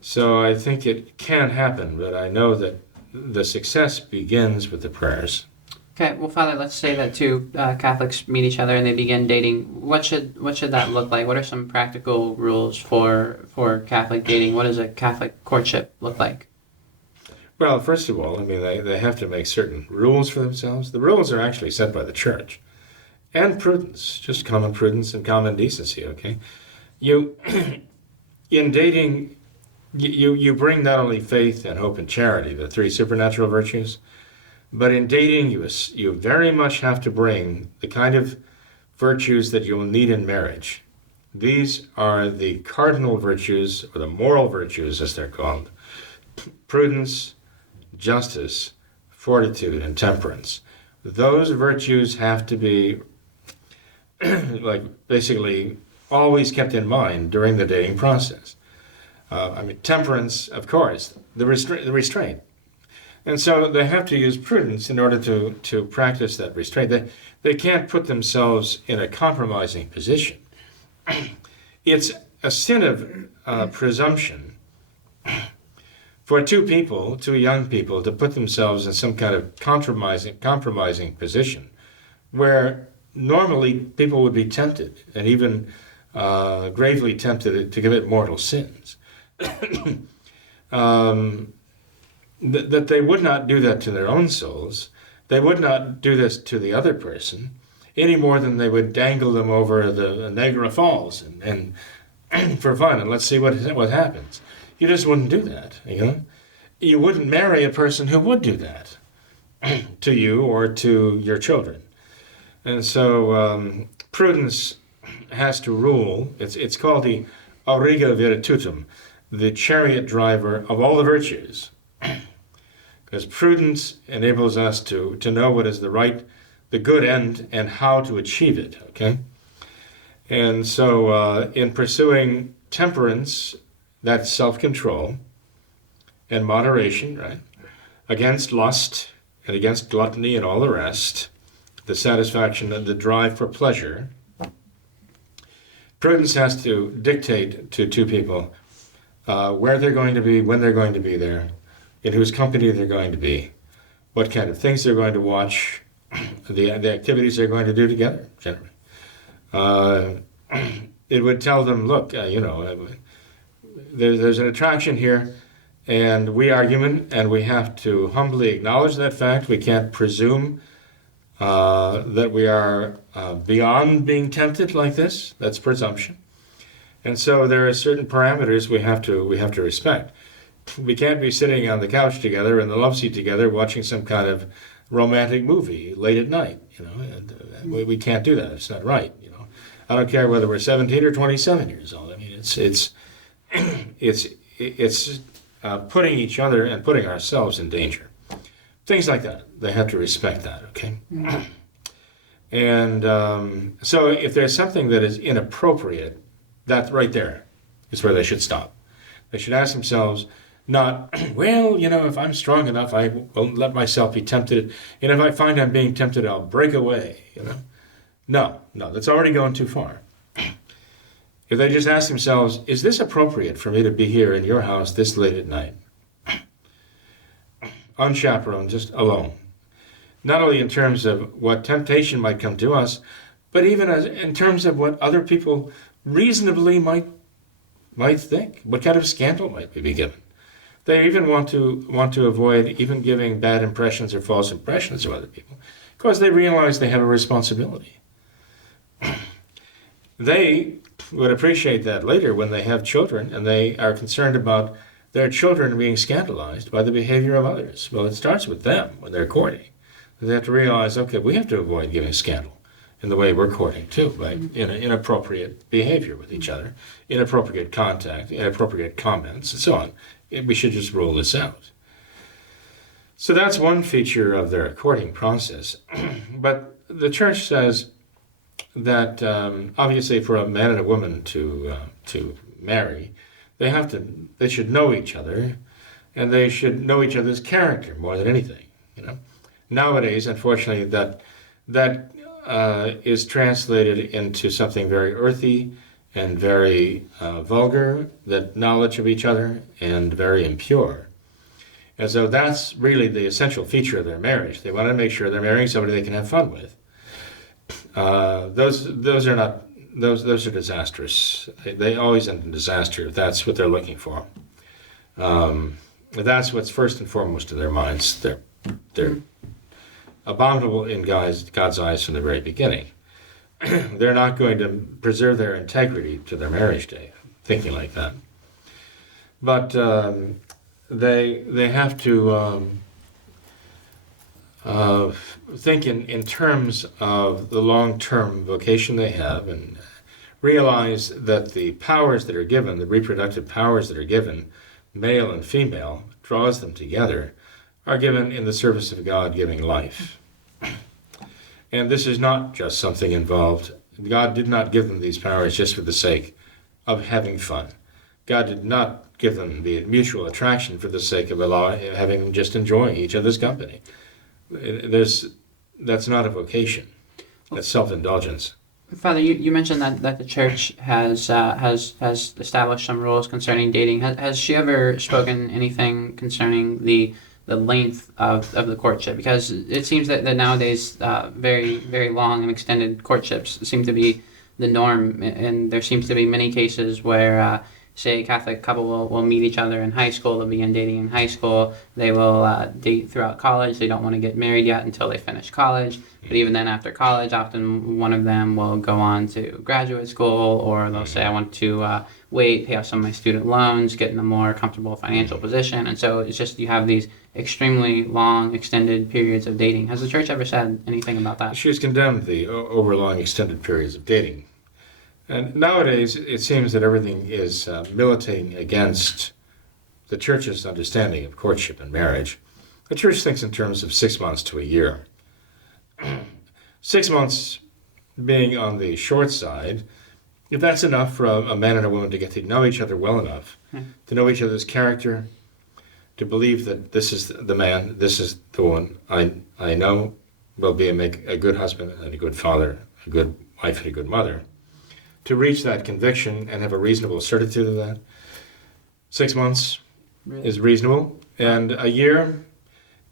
So I think it can happen, but I know that the success begins with the prayers. Okay, well, Father, let's say that two Catholics meet each other and they begin dating. What should that look like? What are some practical rules for Catholic dating? What does a Catholic courtship look like? Well, first of all, they have to make certain rules for themselves. The rules are actually set by the Church. And prudence, just common prudence and common decency, okay? In dating, you bring not only faith and hope and charity, the three supernatural virtues, but in dating, you very much have to bring the kind of virtues that you'll need in marriage. These are the cardinal virtues, or the moral virtues as they're called: prudence, justice, fortitude, and temperance. Those virtues have to be basically always kept in mind during the dating process. Temperance, of course, the restraint. And so they have to use prudence in order to practice that restraint. They can't put themselves in a compromising position. It's a sin of presumption for two young people, to put themselves in some kind of compromising position where normally people would be tempted, and even gravely tempted to commit mortal sins. That they would not do that to their own souls. They would not do this to the other person any more than they would dangle them over the Niagara Falls and for fun, and let's see what happens. You just wouldn't do that, You wouldn't marry a person who would do that to you or to your children. And so prudence has to rule. It's called the auriga virtutum, the chariot driver of all the virtues. Because prudence enables us to know what is the good end, and how to achieve it, okay? And so in pursuing temperance, that's self-control and moderation, right? Against lust and against gluttony and all the rest, the satisfaction and the drive for pleasure. Prudence has to dictate to two people where they're going to be, when they're going to be there, in whose company they're going to be, what kind of things they're going to watch, the activities they're going to do together, generally. It would tell them, look, there's an attraction here, and we are human, and we have to humbly acknowledge that fact. We can't presume that we are beyond being tempted like this. That's presumption. And so there are certain parameters we have to respect. We can't be sitting on the couch together in the love seat together watching some kind of romantic movie late at night. And we can't do that. It's not right. I don't care whether we're 17 or 27 years old. I mean, it's putting each other and putting ourselves in danger. Things like that. They have to respect that. Okay. And so if there's something that is inappropriate, that right there is where they should stop. They should ask themselves, not, well, if I'm strong enough, I won't let myself be tempted. And if I find I'm being tempted, I'll break away. No, that's already going too far. If they just ask themselves, is this appropriate for me to be here in your house this late at night? Unchaperoned, just alone. Not only in terms of what temptation might come to us, but even in terms of what other people reasonably might think, what kind of scandal might be given. They even want to avoid even giving bad impressions or false impressions of other people, because they realize they have a responsibility. They would appreciate that later when they have children and they are concerned about their children being scandalized by the behavior of others. Well, it starts with them when they're courting. They have to realize, okay, we have to avoid giving scandal in the way we're courting too, by inappropriate behavior with each other, inappropriate contact, inappropriate comments, and so on. We should just rule this out. So that's one feature of their courting process. But the church says that obviously for a man and a woman to marry, they should know each other, and they should know each other's character more than anything. Nowadays, unfortunately, that is translated into something very earthy and very vulgar, that knowledge of each other, and very impure. And so that's really the essential feature of their marriage. They want to make sure they're marrying somebody they can have fun with. Those are disastrous. They always end in disaster if that's what they're looking for. That's what's first and foremost in their minds. They're abominable in God's eyes from the very beginning. They're not going to preserve their integrity to their marriage day, thinking like that. But they have to think in terms of the long-term vocation they have, and realize that the powers that are given, the reproductive powers that are given, male and female, draws them together, are given in the service of God giving life. And this is not just something involved. God did not give them these powers just for the sake of having fun. God did not give them the mutual attraction for the sake of having them just enjoy each other's company. That's not a vocation. That's self-indulgence. Father, you mentioned that the church has established some rules concerning dating. Has she ever spoken anything concerning the length of the courtship? Because it seems that nowadays very, very long and extended courtships seem to be the norm, and there seems to be many cases where say a Catholic couple will meet each other in high school, they'll begin dating in high school, they will date throughout college, they don't want to get married yet until they finish college, but even then after college, often one of them will go on to graduate school, or they'll say, I want to wait, pay off some of my student loans, get in a more comfortable financial position, and so it's just you have these extremely long, extended periods of dating. Has the church ever said anything about that? She has condemned the overlong, extended periods of dating. And nowadays, it seems that everything is militating against the church's understanding of courtship and marriage. The church thinks in terms of 6 months to a year. 6 months being on the short side, if that's enough for a man and a woman to get to know each other well enough, to know each other's character, to believe that this is the man, this is the woman I know will be a good husband and a good father, a good wife and a good mother, to reach that conviction and have a reasonable certitude of that. 6 months is reasonable. And a year,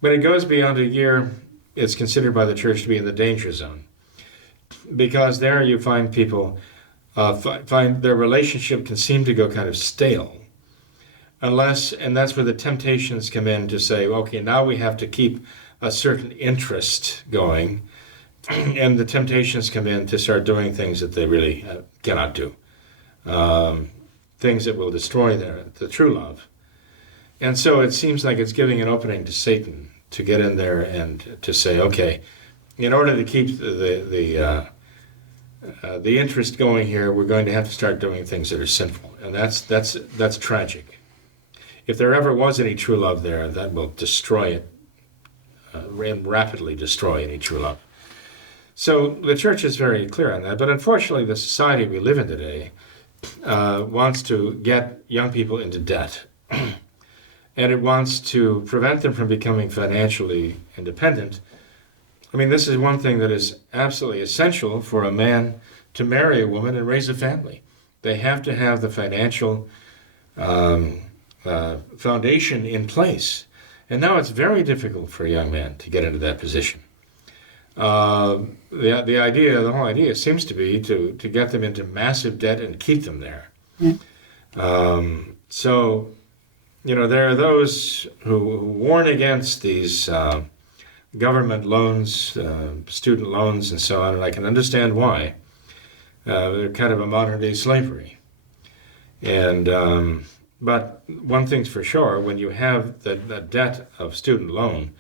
when it goes beyond a year, it's considered by the church to be in the danger zone. Because there you find people, find their relationship can seem to go kind of stale. and that's where the temptations come in to say, okay, now we have to keep a certain interest going, and the temptations come in to start doing things that they really cannot do, things that will destroy the true love. And so it seems like it's giving an opening to Satan to get in there and to say, okay, in order to keep the interest going here, we're going to have to start doing things that are sinful, and that's tragic. If there ever was any true love there, that will destroy it, and rapidly destroy any true love. So the church is very clear on that, but unfortunately the society we live in today wants to get young people into debt. And it wants to prevent them from becoming financially independent. I mean, this is one thing that is absolutely essential for a man to marry a woman and raise a family. They have to have the financial foundation in place. And now it's very difficult for a young man to get into that position. The whole idea seems to be to get them into massive debt and keep them there. So, there are those who warn against these government loans, student loans, and so on, and I can understand why. They're kind of a modern-day slavery. And but one thing's for sure, when you have the debt of student loan,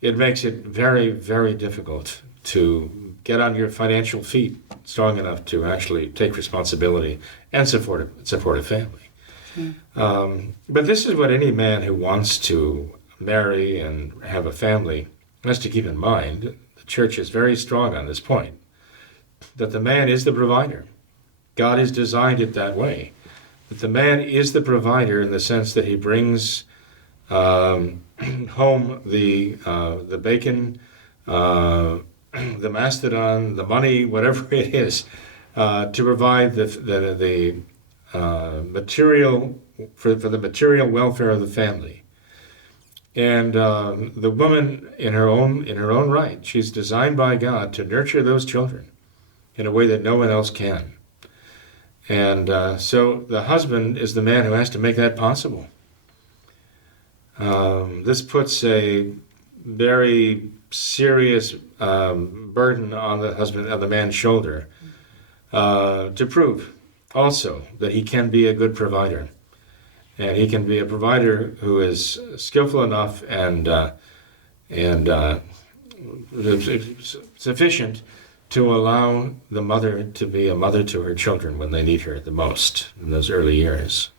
it makes it very, very difficult to get on your financial feet strong enough to actually take responsibility and support a family. But this is what any man who wants to marry and have a family has to keep in mind. The church is very strong on this point, that the man is the provider. God has designed it that way, that the man is the provider in the sense that he brings home the bacon, the mastodon, the money, whatever it is, to provide the material for the material welfare of the family. And the woman, in her own right, she's designed by God to nurture those children in a way that no one else can. And so the husband is the man who has to make that possible. This puts a very serious burden on the man's shoulder to prove also that he can be a good provider. And he can be a provider who is skillful enough and sufficient to allow the mother to be a mother to her children when they need her the most in those early years.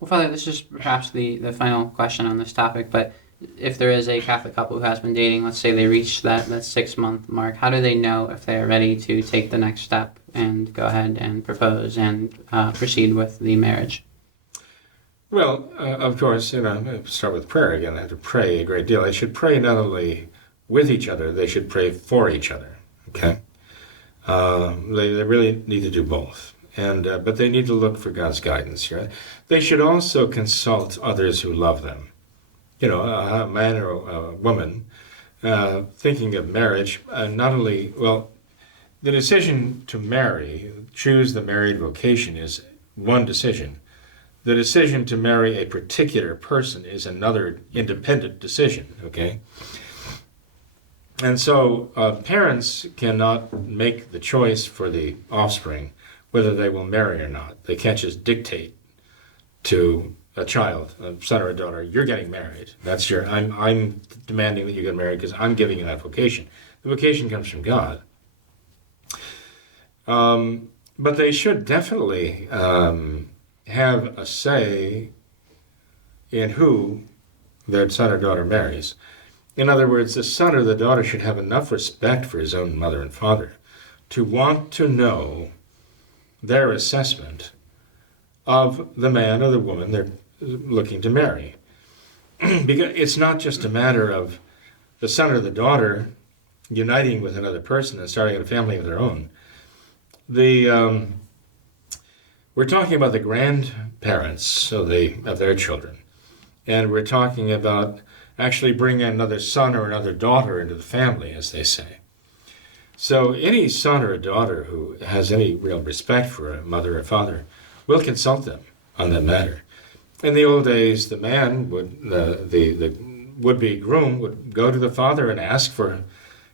Well, Father, this is perhaps the final question on this topic, but if there is a Catholic couple who has been dating, let's say they reach that 6-month mark, how do they know if they're ready to take the next step and go ahead and propose and proceed with the marriage? Well, of course, start with prayer again. They have to pray a great deal. They should pray not only with each other, they should pray for each other, okay? They really need to do both. But they need to look for God's guidance here. They should also consult others who love them. A man or a woman thinking of marriage, not only, the decision to marry, choose the married vocation is one decision. The decision to marry a particular person is another independent decision, okay? And so parents cannot make the choice for the offspring whether they will marry or not. They can't just dictate to a child, a son or a daughter, you're getting married. I'm demanding that you get married because I'm giving you that vocation. The vocation comes from God. But they should definitely have a say in who their son or daughter marries. In other words, the son or the daughter should have enough respect for his own mother and father to want to know their assessment of the man or the woman they're looking to marry. Because it's not just a matter of the son or the daughter uniting with another person and starting a family of their own. We're talking about the grandparents of their children, and we're talking about actually bringing another son or another daughter into the family, as they say. So any son or a daughter who has any real respect for a mother or father will consult them on that matter. In the old days, the man the would-be groom would go to the father and ask for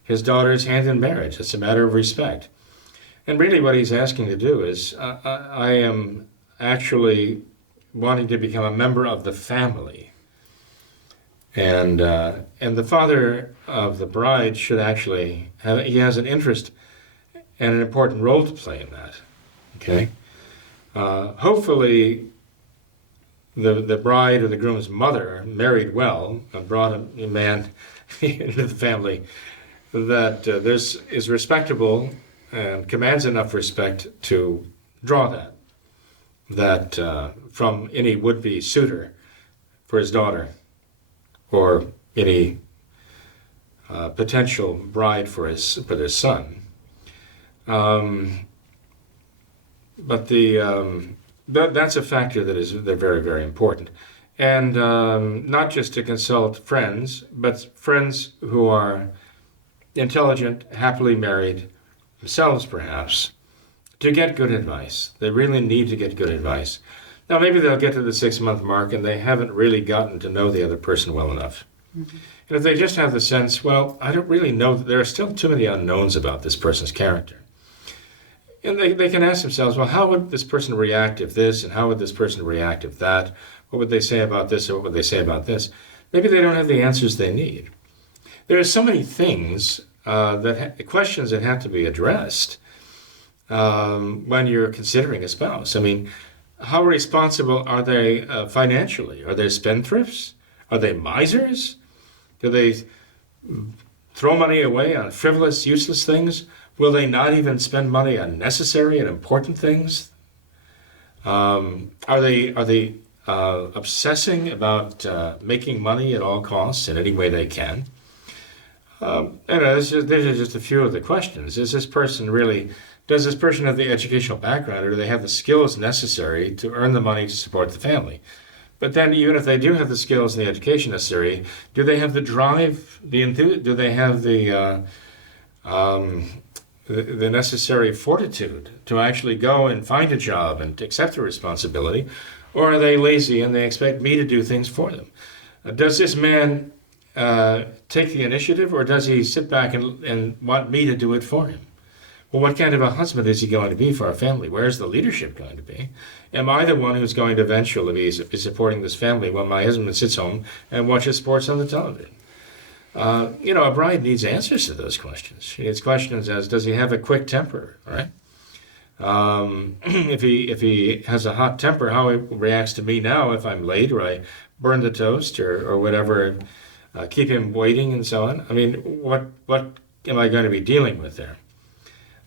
his daughter's hand in marriage. It's a matter of respect. And really what he's asking to do is, I am actually wanting to become a member of the family. And the father of the bride should actually he has an interest and an important role to play in that. Okay? Hopefully the bride or the groom's mother married well and brought a man into the family that is respectable and commands enough respect to draw that from any would-be suitor for his daughter or any potential bride for their son. But that's a factor they're very, very important. And not just to consult friends, but friends who are intelligent, happily married, themselves perhaps, to get good advice. They really need to get good advice. Now maybe they'll get to the 6-month mark and they haven't really gotten to know the other person well enough. Mm-hmm. And if they just have the sense, well, I don't really know, there are still too many unknowns about this person's character. And they can ask themselves, well, how would this person react if this, and how would this person react if that? What would they say about this, or what would they say about this? Maybe they don't have the answers they need. There are so many things, questions that have to be addressed when you're considering a spouse. I mean, how responsible are they financially? Are they spendthrifts? Are they misers? Do they throw money away on frivolous, useless things? Will they not even spend money on necessary and important things? Are they obsessing about making money at all costs in any way they can? These are just a few of the questions. Does this person have the educational background, or do they have the skills necessary to earn the money to support the family? But then even if they do have the skills and the education necessary, do they have the drive, do they have the necessary fortitude to actually go and find a job and to accept the responsibility? Or are they lazy and they expect me to do things for them? Does this man take the initiative, or does he sit back and want me to do it for him? Well, what kind of a husband is he going to be for our family? Where's the leadership going to be? Am I the one who's going to eventually be supporting this family while my husband sits home and watches sports on the television? A bride needs answers to those questions. She needs questions as, does he have a quick temper, right? If he has a hot temper, how he reacts to me now if I'm late or I burn the toast or whatever, keep him waiting and so on. I mean, what am I going to be dealing with there?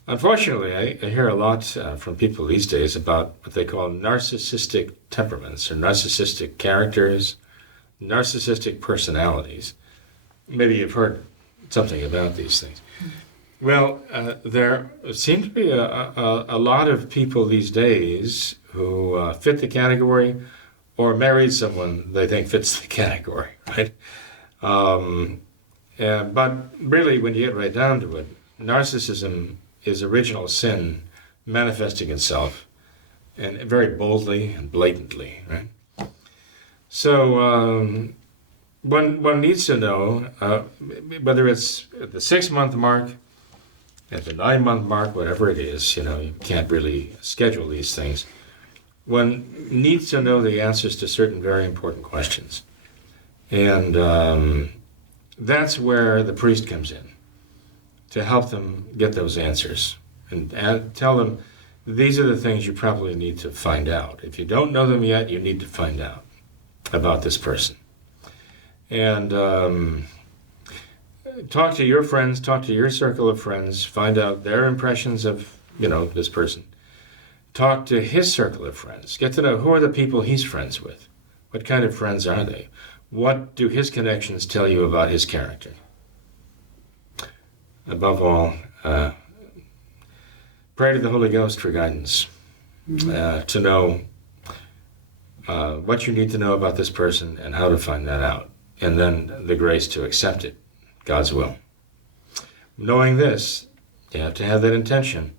Unfortunately, I hear a lot from people these days about what they call narcissistic temperaments or narcissistic characters, narcissistic personalities. Maybe you've heard something about these things. Well, there seem to be a lot of people these days who fit the category or married someone they think fits the category, right? But really, when you get right down to it, narcissism is original sin manifesting itself, and very boldly and blatantly, right? So one needs to know whether it's at the 6-month mark, at the 9-month mark, whatever it is. You can't really schedule these things. One needs to know the answers to certain very important questions, and that's where the priest comes in, to help them get those answers and tell them, these are the things you probably need to find out. If you don't know them yet, you need to find out about this person. And talk to your friends, talk to your circle of friends, find out their impressions of, this person. Talk to his circle of friends. Get to know who are the people he's friends with. What kind of friends are they? What do his connections tell you about his character? Above all, pray to the Holy Ghost for guidance, to know what you need to know about this person and how to find that out, and then the grace to accept it, God's will. Knowing this, you have to have that intention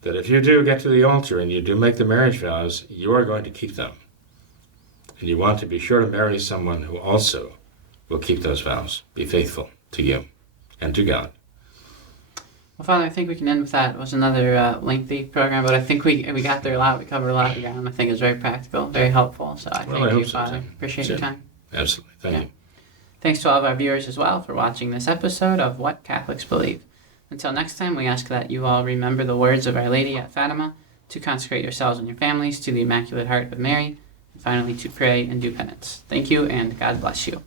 that if you do get to the altar and you do make the marriage vows, you are going to keep them. And you want to be sure to marry someone who also will keep those vows, be faithful to you and to God. Well, Father, I think we can end with that. It was another lengthy program, but I think we got there a lot. We covered a lot of ground. I think it's very practical, very helpful. So I thank you, Father. Appreciate your time. Absolutely. Thank you. Thanks to all of our viewers as well for watching this episode of What Catholics Believe. Until next time, we ask that you all remember the words of Our Lady at Fatima, to consecrate yourselves and your families to the Immaculate Heart of Mary, and finally to pray and do penance. Thank you, and God bless you.